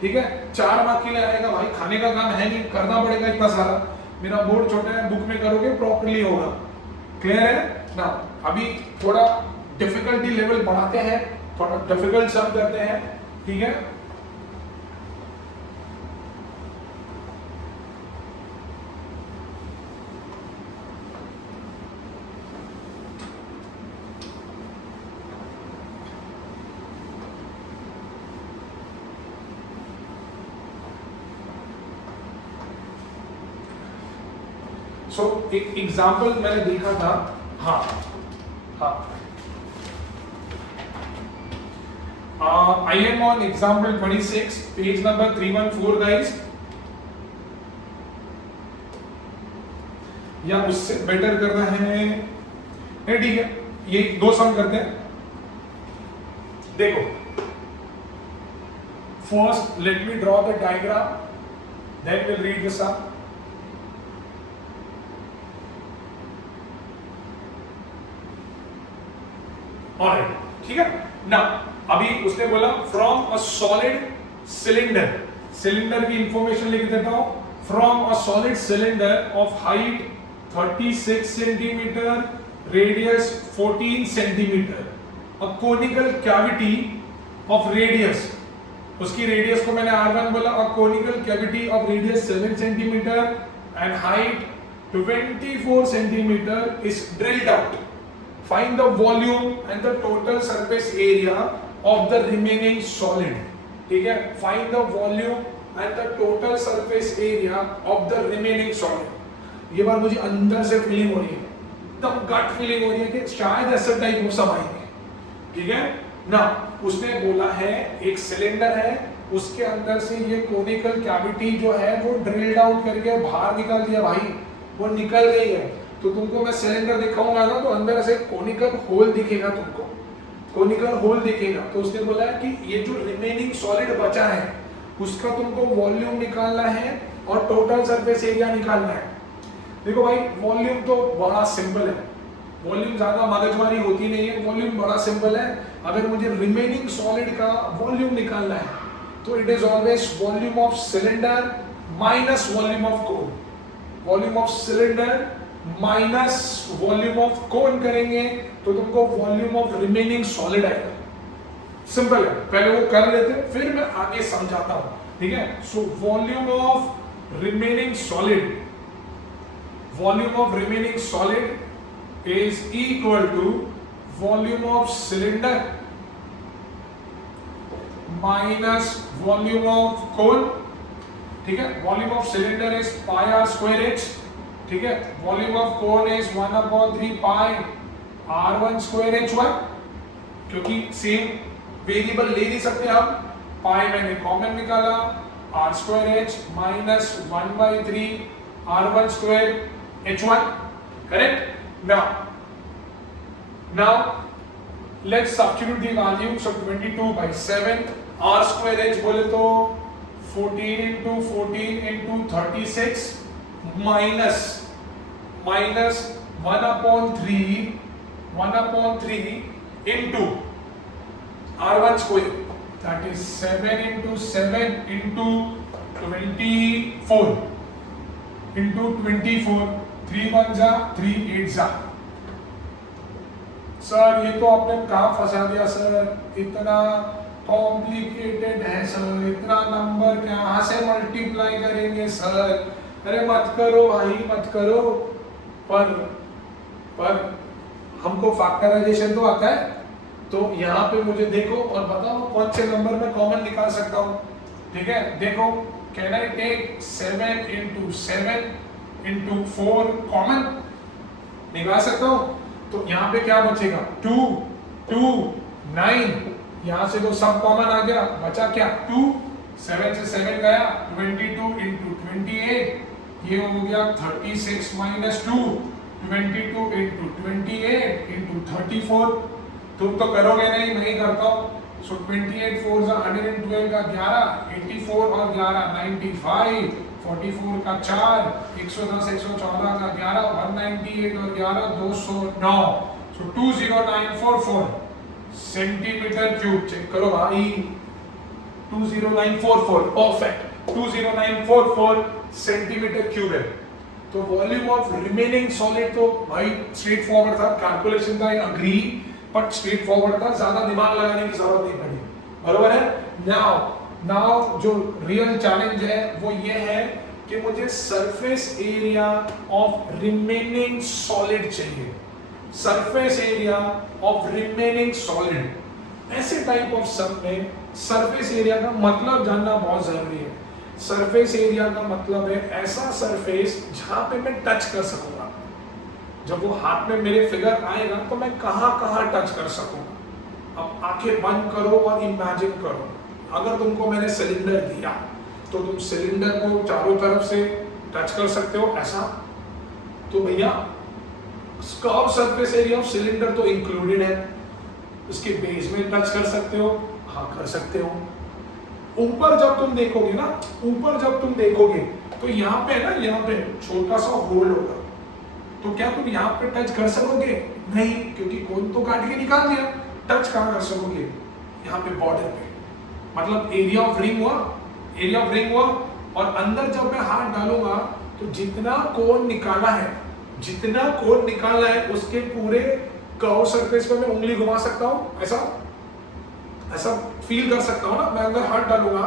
ठीक है। 4 मार्क के लिए आएगा भाई, खाने का काम है नहीं, करना पड़ेगा इतना सारा। मेरा बोर्ड छोटा है, बुक में करोगे प्रॉपर्ली होगा। क्लियर है ना? अभी थोड़ा डिफिकल्टी लेवल बढ़ाते हैं, थोड़ा डिफिकल्ट सम करते हैं, ठीक है। सो एक एग्जाम्पल मैंने देखा था, हाँ हाँ, आई am on example 26 page number 314 guys, या उससे बेटर करना है? नहीं, ठीक है, ये 2 सम करते हैं। देखो, first let me draw the diagram, then will read the sum. Alright, ठीक है ना। अभी उसने बोला from a solid cylinder, cylinder की इंफॉर्मेशन लिख देता हूं। From a solid cylinder of height 36 centimetre, radius 14 centimetre, a conical cavity of radius, उसकी रेडियस को मैंने R1 बोला, a conical cavity of radius 7 centimetre and height 24 centimetre is drilled out. Find the volume and the total surface area of the remaining solid, ठीक है। Find the volume and the total surface area of the remaining solid। ये बार मुझे अंदर से फीलिंग हो रही है, एकदम गट फीलिंग हो रही है कि शायद ऐसा टाइप हो सब आएंगे, ठीक है ना। उसने बोला है एक सिलेंडर है, उसके अंदर से ये कोनिकल कैविटी जो है वो ड्रिल्ड आउट करके बाहर निकाल दिया भाई, वो निकल गई है। तो तुमको मैं सिलेंडर दिखाऊंगा ना, तो अंदर से कोनिकल होल दिखेगा, तुमको कोनिकल होल दिखेगा। तो उसने बोला है कि ये जो रिमेनिंग सॉलिड बचा है उसका तुमको वॉल्यूम निकालना है और टोटल सरफेस एरिया निकालना है। देखो भाई, वॉल्यूम तो बड़ा सिंपल है, वॉल्यूम ज्यादा मगजमारी होती नहीं है, वॉल्यूम बड़ा सिंपल है। अगर मुझे रिमेनिंग सॉलिड का वॉल्यूम निकालना है तो it is always volume of cylinder minus volume of cone. Volume of cylinder minus volume of कोन करेंगे तो तुमको वॉल्यूम ऑफ रिमेनिंग सॉलिड आएगा। सिंपल है, पहले वो कर लेते हैं फिर मैं आगे समझाता हूं, ठीक है। So volume of remaining solid, volume of remaining solid is equal to volume of cylinder minus volume of cone, ठीक है। Volume of cylinder is pi are square H, ठीक है। Volume of cone is 1/3 pi R1 square H1, क्योंकि सेम वेरिएबल ले नहीं सकते हम, पाई मैंने कॉमन निकाला, R square H minus 1/3 R1 square H1, correct. Now let's substitute the values of 22/7। R square H बोले तो 14 into 14 into 36 minus 1/3 into R1 square, that is 7 into 7 into 24 into 24, 3 1 जा 3 8 जा। सर ये तो आपने कहाँ फंसा दिया सर, इतना कॉम्प्लिकेटेड है सर, इतना नंबर कहाँ से मल्टीप्लाई करेंगे सर। अरे मत करो भाई, मत करो। पर हमको फैक्टराइजेशन तो आता है, तो यहाँ पे मुझे देखो और बताओ कौन से नंबर में कॉमन निकाल सकता हूँ, ठीक है। देखो, can I take 7 into 7 into 4 common निकाल सकता हूँ। तो यहाँ पे क्या बचेगा, 2 2 9, यहाँ से तो सब कॉमन आ गया, बचा क्या 2, 7 से 7 गया, 22 into 28, ये हो गया 36 minus 2, 22 इंटू 28 इंटू 34। तुम तो करोगे नहीं, मैं ही करता हूँ। सो 28 4 112 का 11, 84 और 11 95, 44 का 4, 110 114 का 11, 198 और 11 209। सो 20944 सेंटीमीटर क्यूब। चेक करो भाई, 20944, परफेक्ट, 20944 सेंटीमीटर क्यूब है। तो वॉल्यूम ऑफ रिमेनिंग सॉलिड तो भाई स्ट्रेट फॉरवर्ड था, कैलकुलेशन था, अग्री, बट स्ट्रेट फॉरवर्ड था, ज्यादा दिमाग लगाने की जरूरत नहीं पड़ी, बरोबर है। नाउ जो रियल चैलेंज है वो ये है कि मुझे surface area of remaining solid चाहिए। Surface area of remaining solid. ऐसे टाइप ऑफ सम में सरफेस एरिया का मतलब जानना बहुत जरूरी है। सरफेस एरिया का मतलब है ऐसा सरफेस जहां पे मैं टच कर सकूंगा। जब वो हाथ में मेरे फिगर आएगा तो मैं कहां कहां टच कर सकूंगा। अब आंखें बंद करो और इमेजिन करो, अगर तुमको मैंने सिलेंडर दिया तो तुम सिलेंडर को चारों तरफ से टच कर सकते हो ऐसा। तो भैया curve surface area of cylinder तो इंक्लूडेड है, उसके बेस में टच कर सकते हो, हाँ कर सकते हो। ऊपर जब तुम देखोगे ना, ऊपर जब तुम देखोगे तो यहाँ पे ना, यहाँ पे छोटा सा होल होगा, तो क्या तुम यहाँ पे टच कर सकोगे? नहीं, क्योंकि कोन तो काट के निकाल दिया। टच कहाँ कर सकोगे? यहाँ पे बॉर्डर पे, मतलब एरिया ऑफ रिंग हुआ, एरिया ऑफ रिंग हुआ। और अंदर जब मैं हाथ डालूंगा तो जितना कोन निकाला है, जितना कोन निकाला है उसके पूरे कर्व सरफेस पे मैं उंगली घुमा सकता हूँ, ऐसा ऐसा फील कर सकता हूँ ना। मैं अंदर हाथ डालूंगा,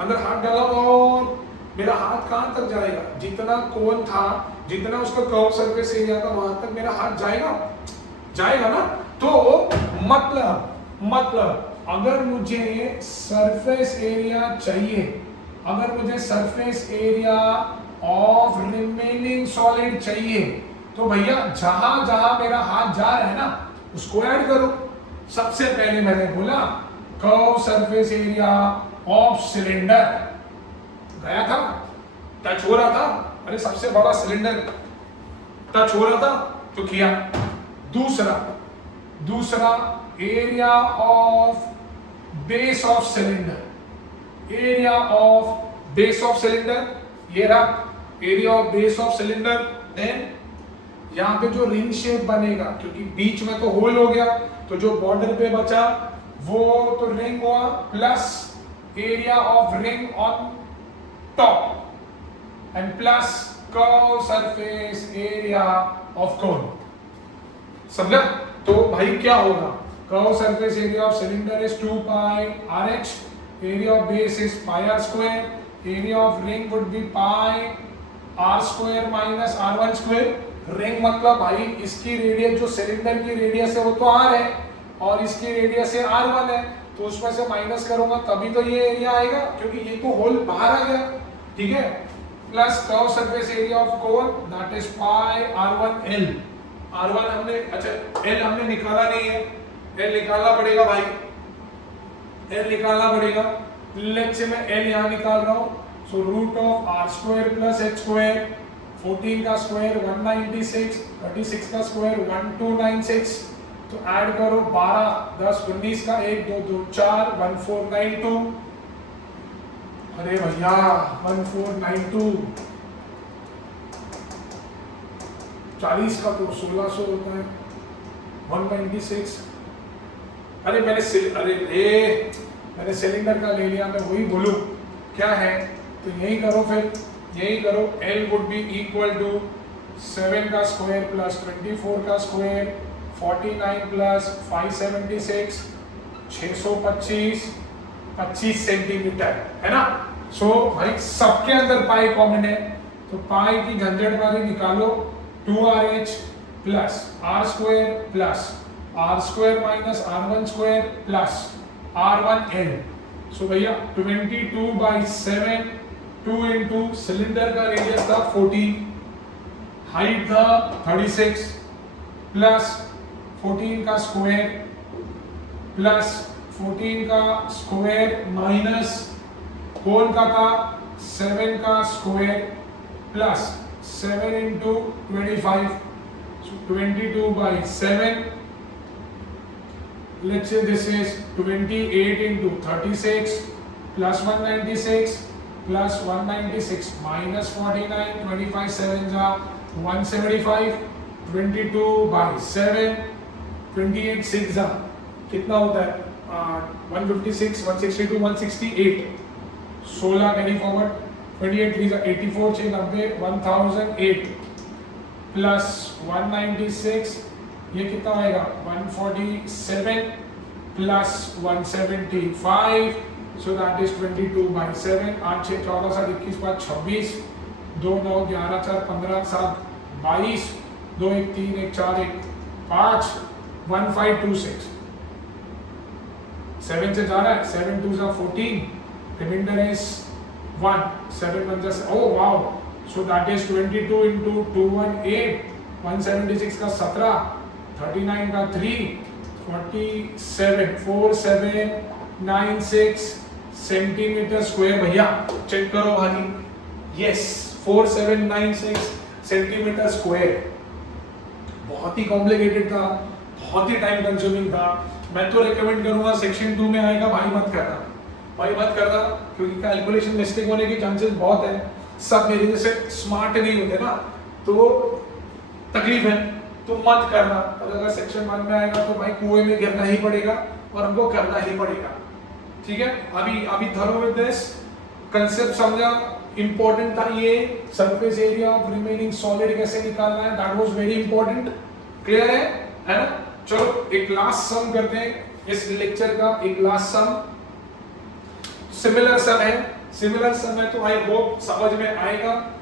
अंदर हाथ डाला और मेरा हाथ कहां तक जाएगा? जितना कोन था, जितना उसका कर्व सरफेस एरिया था, वहां तक मेरा हाथ जाएगा, जाएगा ना। तो मतलब अगर मुझे सरफेस एरिया चाहिए, अगर मुझे surface area of remaining solid चाहिए, तो भैया जहां जहां मेरा हाथ जा रहा है ना उसको ऐड करो। सबसे पहले मैंने बोला curve surface area of cylinder, गया था, टच हो रहा था, अरे सबसे बड़ा सिलेंडर टच हो रहा था तो किया। दूसरा area of base of cylinder, area of base of cylinder, ये रहा area of base of cylinder. Then यहाँ पे जो रिंग शेप बनेगा, क्योंकि बीच में तो होल हो गया, तो जो बॉर्डर पे बचा वो तो रिंग हुआ, plus area of ring on top and plus curve surface area of cone. समझा? तो भाई क्या होगा? Curve surface area of cylinder is 2 pi RH, area of base is pi R square, area of ring would be pi R square minus R1 square. Ring मतलब भाई इसकी रेडियस, जो सिलेंडर की रेडियस है वो तो R है और इसकी रेडियस है R1 है, तो उसमें से माइनस करूंगा तभी तो ये एरिया आएगा, क्योंकि ये तो होल बाहर आ गया, ठीक है। Plus curve surface area of cone that is pi R1L। R1 हमने, अच्छा L हमने निकाला नहीं है, L निकालना पड़ेगा भाई, L निकालना पड़ेगा। लेट्स से मैं L यहाँ निकाल रहा हूँ, so root of R square plus H square, 14 का स्क्वायर 196, 36 का स्क्वायर 1296, तो ऐड करो 12 10 19 का 1 2 2 4 1492। अरे भैया 1492, 40 का तो 1600 होता है, 196। अरे मैंने सिलेंडर का ले लिया, मैं वही बोलूं क्या है, तो यही करो, फिर यही करो। L would be equal to 7 का स्क्वायर प्लस 24 का स्क्वायर, 49 प्लस 576, 625, 25 सेंटीमीटर, है ना। सो भाई सबके अंदर पाई कॉमन है, तो पाई की झंझट वाली निकालो, 2RH plus R square plus R square minus R1 square plus R1L। सो भैया 22/7, 2 इंटू सिलेंडर का रेडियस था 14, हाइट था 36, प्लस 14 का स्क्वायर प्लस 14 का स्क्वायर माइनस कोन का था 7 का square plus 7 into 25, So 22 by 7. Let's say this is 28 into 36 plus 196 plus 196 minus 49. 25 sevens are 175. 22 by 7. 28 6 are कितना होता है? 156, 162, 168. 16 कैरी फॉरवर्ड. 28 3 84, 6 90, 1008 प्लस 196, ये कितना आएगा? 147 plus 175, so that is 22 by 7. 8 6 14 7 21 5 26, 2 9 11 4 15 7 22, 2 1 3 1 4 1 5, 1526. 7 से जा रहा है. 7 2 are 14. Remainder is 1. 7 1 just, oh wow. So that is 22 into 218. 176 का 17. 39 का 3. 47 4796 सेंटीमीटर स्क्वायर. भैया चेक करो भाई. Yes 4796 centimetre square. बहुत ही कॉम्प्लिकेटेड था, बहुत ही टाइम कंज्यूमिंग था. मैं तो रिकमेंड करूंगा सेक्शन 2 में आएगा भाई मत करना, क्योंकि कैलकुलेशन मिस्टेक होने के चांसेस बहुत है. सब मेरे जैसे स्मार्ट नहीं होते ना, तो तकलीफ है, तो मत करना. अगर सेक्शन 1 में आएगा तो भाई कुएं में गिरना ही पड़ेगा और हमको करना ही पड़ेगा. ठीक है, अभी थरो विद दिस कंसेप्ट समझा. इंपॉर्टेंट था ये surface area of remaining solid कैसे निकालना है. That was very important. Clear है ना? चलो एक लास्ट सम करते हैं इस लेक्चर का. एक लास्ट सम, सिमिलर सम है तो आई होप समझ में आएगा.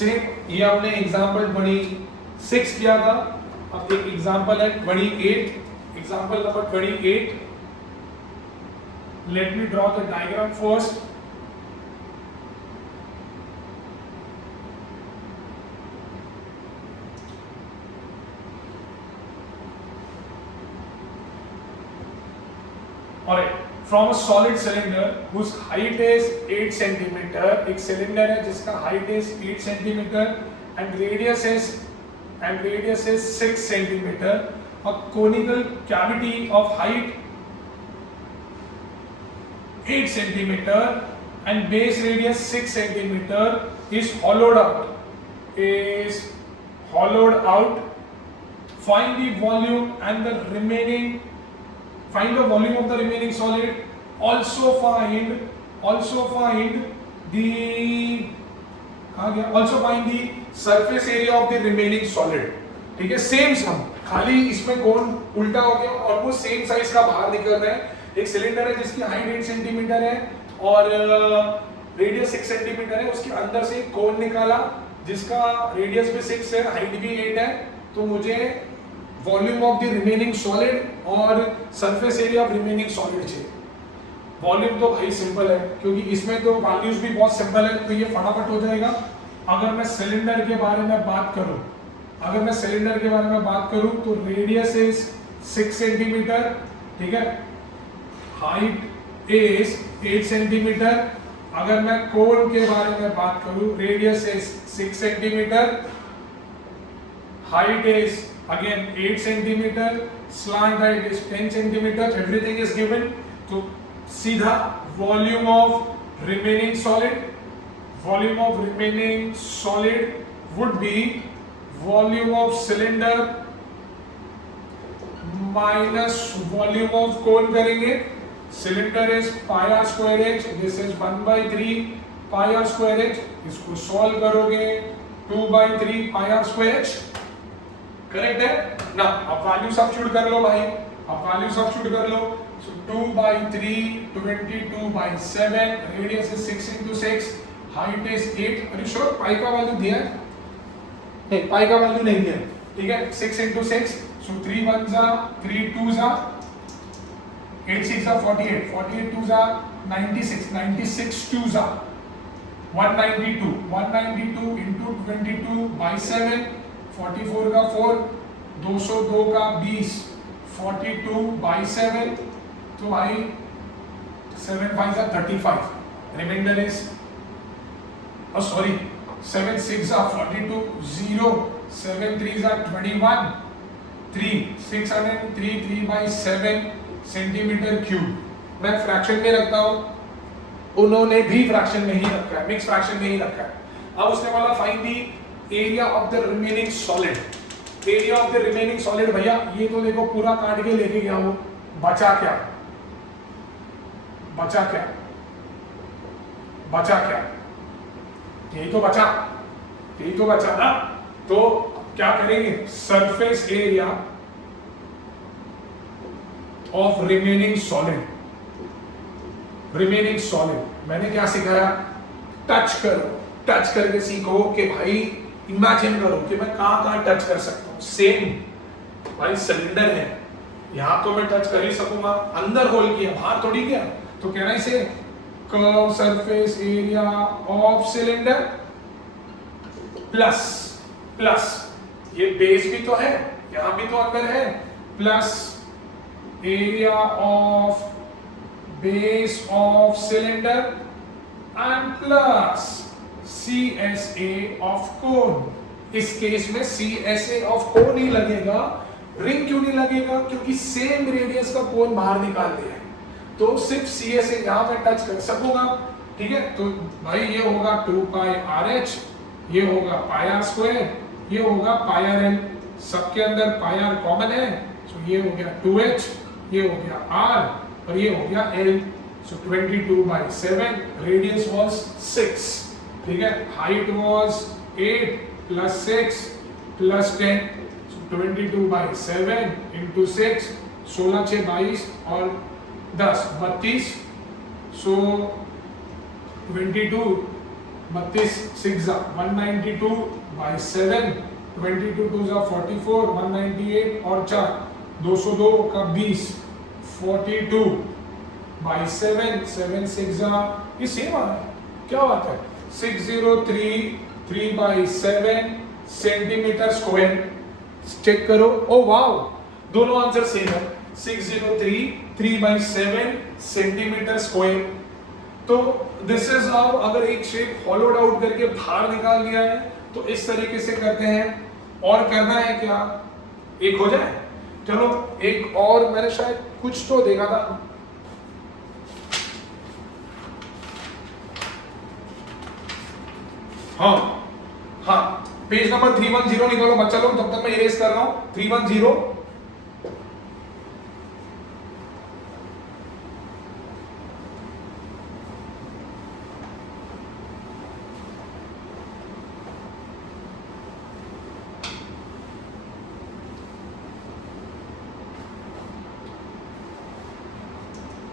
सेम ये हमने एग्जांपल 26 किया था. अब एक एग्जांपल है 28. Example number 28. Late me draw the diagram first. Alright, from a solid cylinder whose height is 8 centimeter. एक सिलेंडर है जिसका height is 8 centimeter and radius is 6 centimeter. A conical cavity of height 8 centimeter and base radius 6 centimeter is hollowed out. Find the volume and the remaining. Find the volume of the remaining solid. Also find the surface area of the remaining solid. ठीक है, सेम सम, खाली इसमें कौन उल्टा हो गया. ऑलमोस्ट सेम साइज का बाहर निकल रहा है. एक सिलेंडर है जिसकी हाइट 8 सेंटीमीटर है और रेडियस 6 सेंटीमीटर है. उसके अंदर से एक कोन निकाला जिसका रेडियस भी 6 है, हाइट भी 8 है. तो मुझे volume of the remaining solid और surface area of remaining solid चाहिए. वॉल्यूम तो भाई सिंपल है क्योंकि इसमें तो वैल्यूज भी बहुत सिंपल है, तो ये फटाफट हो जाएगा. अगर मैं सिलेंडर के बारे में बात करूं तो रेडियस इज 6 सेंटीमीटर. ठीक है, हाइट इज 8 सेंटीमीटर. अगर मैं कोन के बारे में बात करूं, radius is 6 centimetre, height is again 8 centimeter, slant height is 10 centimeter. Everything is given. तो सीधा volume of remaining solid would be volume of cylinder minus volume of cone करेंगे. Cylinder is pi r square h. This is 1/3 pi r square h. इसको solve करोगे 2/3 pi r square h. Correct है ना? अब वैल्यू सब्स्टिट्यूट कर लो भाई. So 2/3 22/7. Radius is 6 into 6. Height is 8. अरे श्योर पाई का वैल्यू दिया है? नहीं, पाई का वैल्यू नहीं दिया. ठीक है, 6 into 6. So 3 1s are 3 2s are 8 6 are 48. 48 2s are 96. 96 2s are 192 into 22/7, 44 का 4, 202 का 20, 42/7, तो भाई 7 5 are 35, remainder is sorry 7 6 are 42, 0 7 3 are 21, 3 603 3/7 centimetre cube. मैं फ्रैक्शन में रखता हूं, उन्होंने भी फ्रैक्शन में ही रखा है, मिक्स फ्रैक्शन में ही रखा है। अब उसने बोला find the area of the remaining solid. Area of the remaining solid, भैया ये तो देखो पूरा काट के लेके गया वो, बचा क्या, बचा क्या, बचा क्या, यही तो बचा, यही तो बचा ना। तो क्या करेंगे, surface area of remaining solid, remaining solid मैंने क्या सिखाया, टच करो, टच करके सीखो कि भाई इमेजिन करो कि मैं कहां कहां टच कर सकता हूं। सेम भाई सिलेंडर है, यहां तो मैं टच कर ही सकूंगा, अंदर होल किया बाहर थोड़ी गया, तो कहना इसे curve surface area of cylinder plus plus ये बेस भी तो है, यहां भी तो अंदर है, plus area of base of cylinder and plus CSA of cone. इस केस में CSA ऑफ कोन ही लगेगा, रिंग क्यों नहीं लगेगा, क्योंकि सेम रेडियस का कोन बाहर निकाल दिया है, तो सिर्फ CSA यहां मैं टच कर सकूंगा। ठीक है, तो भाई ये होगा 2πRH, ये होगा πr², ये होगा πrl, सबके अंदर πr कॉमन है, तो ये हो गया 2h, ये हो गया r और ये हो गया l। सो 22/7, रेडियस वाज 6, ठीक है, height was 8 plus 6 plus 10, so 22/7 into 6, 16 6 22 और 10 32, सो 22 32 6 192/7, 22 2 44, 198 और 4 202 का 20, 42/7, 7 6 ये सेम आ रहा है, क्या बात है, 603 3/7 सेंटीमीटर स्क्वायर। चेक करो, ओ वाओ, दोनों आंसर सेम है, 603 3/7 सेंटीमीटर स्क्वायर। तो दिस इज हाउ, अगर एक शेप हॉलोड आउट करके बाहर निकाल दिया है तो इस तरीके से करते हैं। और करना है क्या, एक हो जाए, चलो एक और, मैंने शायद कुछ तो देखा था, हाँ हाँ, पेज नंबर 310 निकालो बच्चा लोग, तब तक मैं इरेज कर रहा हूं। 310,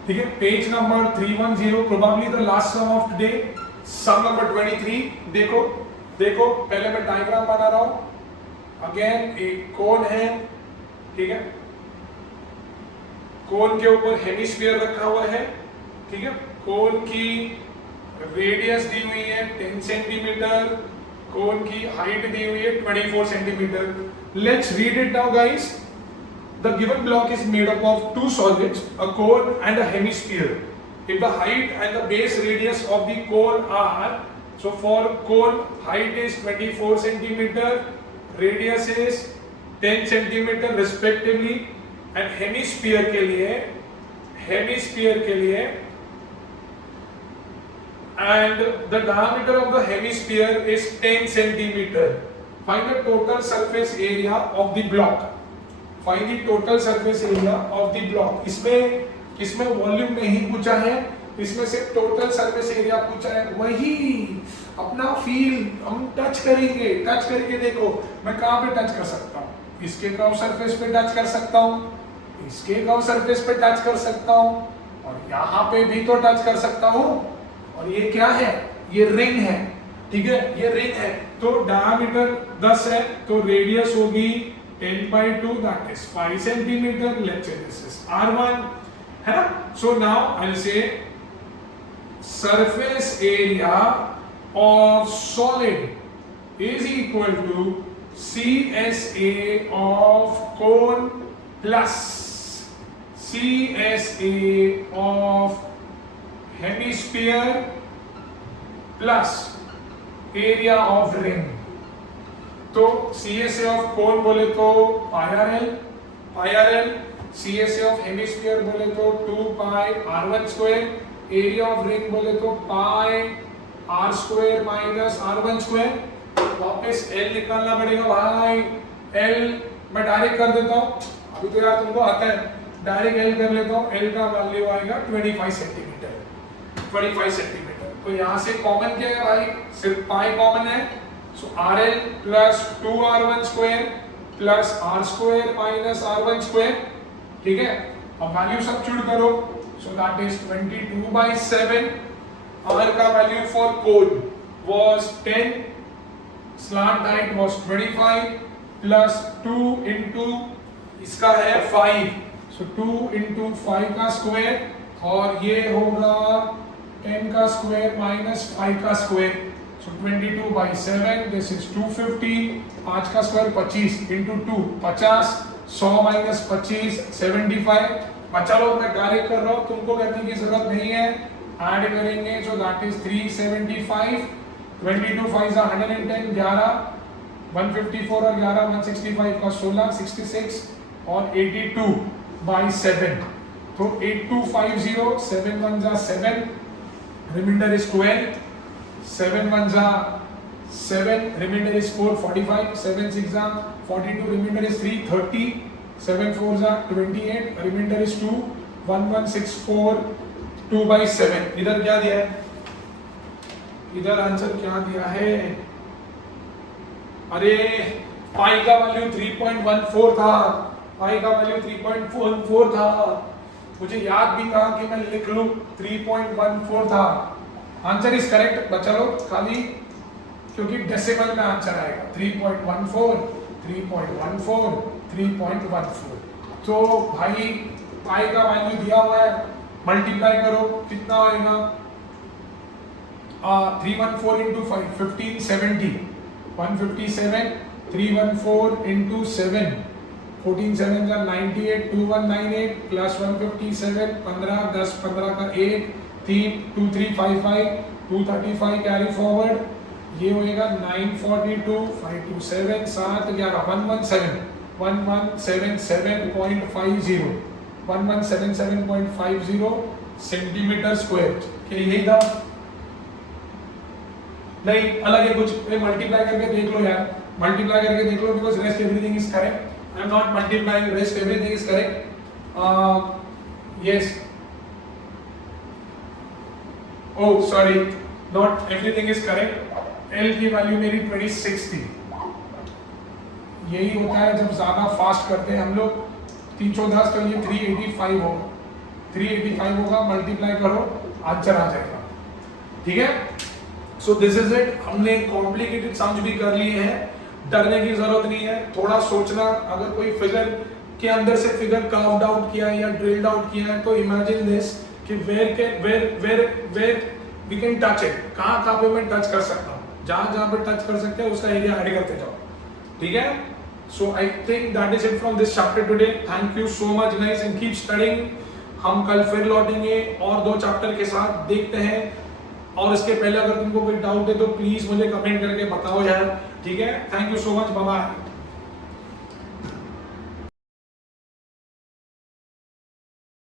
ठीक है, page number 310, probably the last sum of today, sum number 23। देखो देखो, पहले मैं डायग्राम बना रहा हूं। अगेन एक कोन है, ठीक है, कोन के ऊपर हेमिस्फीयर रखा हुआ है, ठीक है, कोन की रेडियस दी हुई है 10 सेंटीमीटर, कोन की हाइट दी हुई है 24 centimetre. Let's read it now guys. The given block is made up of two solids, a cone and a hemisphere. If the height and the base radius of the cone are, so for cone height is 24 centimeter, radius is 10 centimeter respectively, and hemisphere के लिए and the diameter of the hemisphere is 10 centimeter. Find the total surface area of the block. Find the total surface area of the block. इसमें वॉल्यूम नहीं पूछा है, इसमें सिर्फ टोटल सरफेस एरिया पूछा है। वही अपना फील हम टच करेंगे, टच करके देखो मैं कहां पे टच कर सकता हूं, इसके कर्व सरफेस पे टच कर सकता हूं, इसके कर्व सरफेस पे टच कर सकता हूं, और यहां पे भी तो टच कर सकता हूं। और ये क्या है, ये रिंग है, ठीक है, ये रिंग है। तो डायमीटर 10 है, तो रेडियस होगी 10/2, that is 5 centimeter. Let's say this is R1, है ना। So now I'll say surface area of solid is equal to CSA of cone plus CSA of hemisphere plus area of ring. तो CSA of cone बोले तो pi RL, CSA of hemisphere बोले तो 2 pi R1 square, area of ring बोले तो pi R square minus R1 square. वापस L निकालना पड़ेगा भाई. L मैं डायरेक्ट कर देता हूँ, अभी तो यार तुमको आता है, डायरेक्ट L कर लेता हूँ. L का वैल्यू आएगा 25 सेंटीमीटर. 25 सेंटीमीटर. तो यहाँ से कॉमन क्या है भाई? सिर्फ पाई कॉमन है. सो RL plus 2R1 square plus R square minus R1 square. ठीक है, अब वैल्यू सब्स्टिट्यूट करो. सो दैट इज 22/7. R का value for code was 10, slant height was 25 plus 2 into इसका है 5. सो 2 इनटू 5 का स्क्वायर और ये होगा 10 का स्क्वायर माइनस 5 का स्क्वायर. So 22/7 this is 250. 5 का स्क्वायर 25 इंटू 2 50. 100 माइनस 25 75. बच्चा लोग मैं डायरेक्ट कर रहा हूँ, तुमको करने की जरूरत नहीं है. ऐड करेंगे सो दैट इज 375. 22 5 110. 11 154 और 11 165 का 16 66 और 82/7. तो 8250. 7 1 जा 7. Remainder is 12. 7 1 जा 7. Remainder is 4 45. 7 6 जा 42. Remainder is 3 30. 7 4 जा 28. Remainder is 2 1164 2/7. इधर क्या दिया है? इधर आंसर क्या दिया है? अरे पाई का वैल्यू 3.14 था. पाई का वैल्यू 3.14 था. मुझे याद भी था कि मैं लिख लूं 3.14 था. आंसर इज करेक्ट बच्चा लोग, खाली क्योंकि डेसिमल में आंसर आएगा 3.14 3.14 3.14. तो भाई पाई का वैल्यू दिया हुआ है, मल्टीप्लाई करो कितना आएगा? 314 into 5 1570. 157. 314 into 7 14 7 का 98. 2198 प्लस 157 15 10 15 का 1 3 2355 235 कैरी फॉरवर्ड. ये होएगा 942 527 7 11 117 1177.50 1177.50 सेंटीमीटर स्क्वायर. क्या यही था? नहीं, अलग है कुछ. मल्टीप्लाई करके देख लो यार, मल्टीप्लाई करके देख लो because rest everything is correct. I am not multiplying, rest everything is correct. Yes, oh sorry, not everything is correct. L की वैल्यू मेरी 26 थी. यही होता है जब ज्यादा फास्ट करते हैं हम लोग. 310 तो ये 385 होगा. 385 होगा, मल्टीप्लाई करो आंसर आ जाएगा. ठीक है, सो दिस इज इट. हमने कॉम्प्लिकेटेड सम्स भी कर लिए हैं. डरने की जरूरत नहीं है, थोड़ा सोचना. अगर कोई फिगर के अंदर से फिगर कार्व्ड आउट किया है या ड्रिल्ड आउट किया है तो इमेजिन दिस कि where we can touch it. कहाँ पे मैं टच कर सकता हूँ, जहाँ पे टच कर सकते हैं उसका एरिया ऐड करते जाओ. ठीक है, so I think that is it from this chapter today. Thank you so much guys and keep studying. हम कल फिर लौटेंगे और 2 चैप्टर के साथ. देखते हैं. और इसके पहले अगर तुमको कोई डाउट है तो प्लीज मुझे कमेंट करके बताओ यार. ठीक है, thank you so much, bye bye.